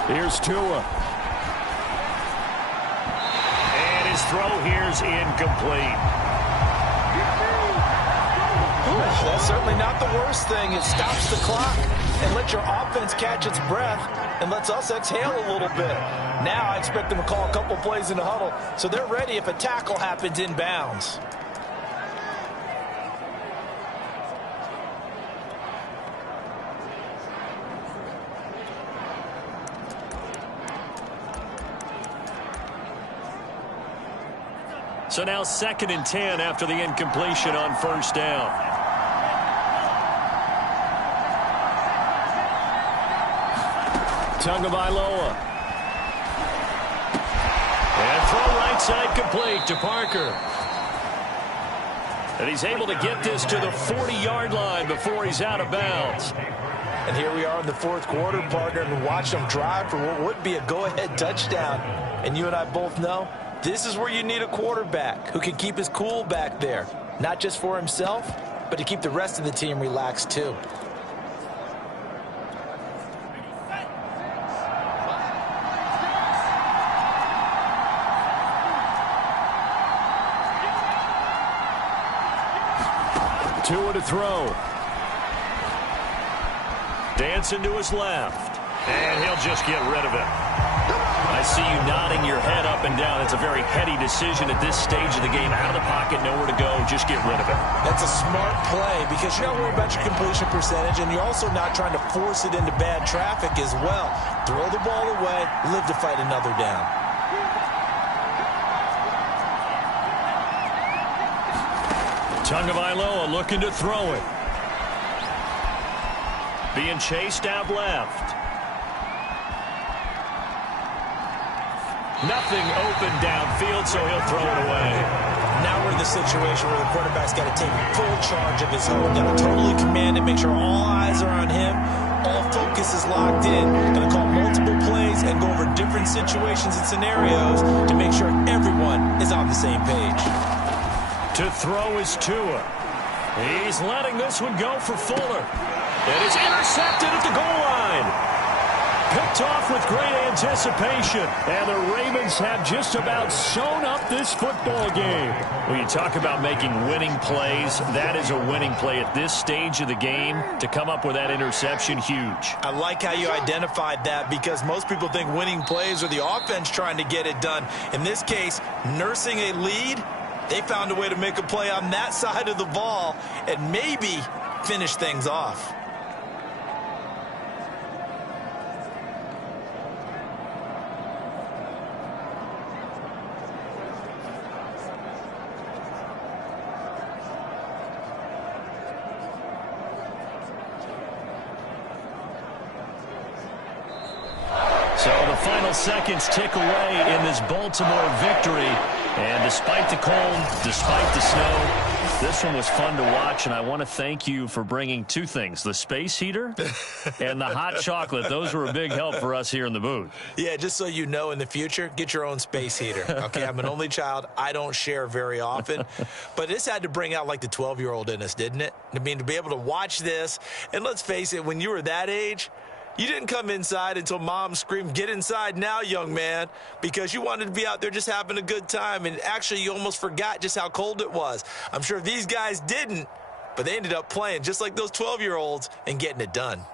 Here's Tua. His throw here's incomplete. That's certainly not the worst thing. It stops the clock and lets your offense catch its breath and lets us exhale a little bit. Now I expect them to call a couple plays in the huddle so they're ready if a tackle happens inbounds. So now 2nd and 10 after the incompletion on 1st down. Tagovailoa. And throw right side complete to Parker. And he's able to get this to the 40-yard line before he's out of bounds. And here we are in the 4th quarter, partner, and watch them drive for what would be a go-ahead touchdown. And you and I both know this is where you need a quarterback who can keep his cool back there. Not just for himself, but to keep the rest of the team relaxed too. Tua to throw. Dancing to his left. And he'll just get rid of it. I see you nodding your head up and down. It's a very heady decision at this stage of the game. Out of the pocket, nowhere to go. Just get rid of it. That's a smart play because you're not worried about your completion percentage, and you're also not trying to force it into bad traffic as well. Throw the ball away, live to fight another down. Tagovailoa looking to throw it. Being chased out left. Nothing open downfield, so he'll throw it away. Now we're in the situation where the quarterback's got to take full charge of his own. Got to totally command it, make sure all eyes are on him. All focus is locked in. Going to call multiple plays and go over different situations and scenarios to make sure everyone is on the same page. To throw is Tua. He's letting this one go for Fuller. And it's intercepted at the goal line. Picked off with great anticipation. And the Ravens have just about sewn up this football game. When you talk about making winning plays, that is a winning play at this stage of the game. To come up with that interception, huge. I like how you identified that because most people think winning plays are the offense trying to get it done. In this case, nursing a lead, they found a way to make a play on that side of the ball and maybe finish things off. final seconds tick away in this Baltimore victory. And despite the cold, despite the snow, this one was fun to watch, and I want to thank you for bringing two things, the space heater and the hot chocolate. Those were a big help for us here in the booth. Yeah, just so you know, in the future, get your own space heater. Okay, I'm an only child. I don't share very often. But this had to bring out, like, the 12-year-old in us, didn't it? I mean, to be able to watch this, and let's face it, when you were that age, you didn't come inside until Mom screamed, "Get inside now, young man," because you wanted to be out there just having a good time, and actually you almost forgot just how cold it was. I'm sure these guys didn't, but they ended up playing just like those 12-year-olds and getting it done.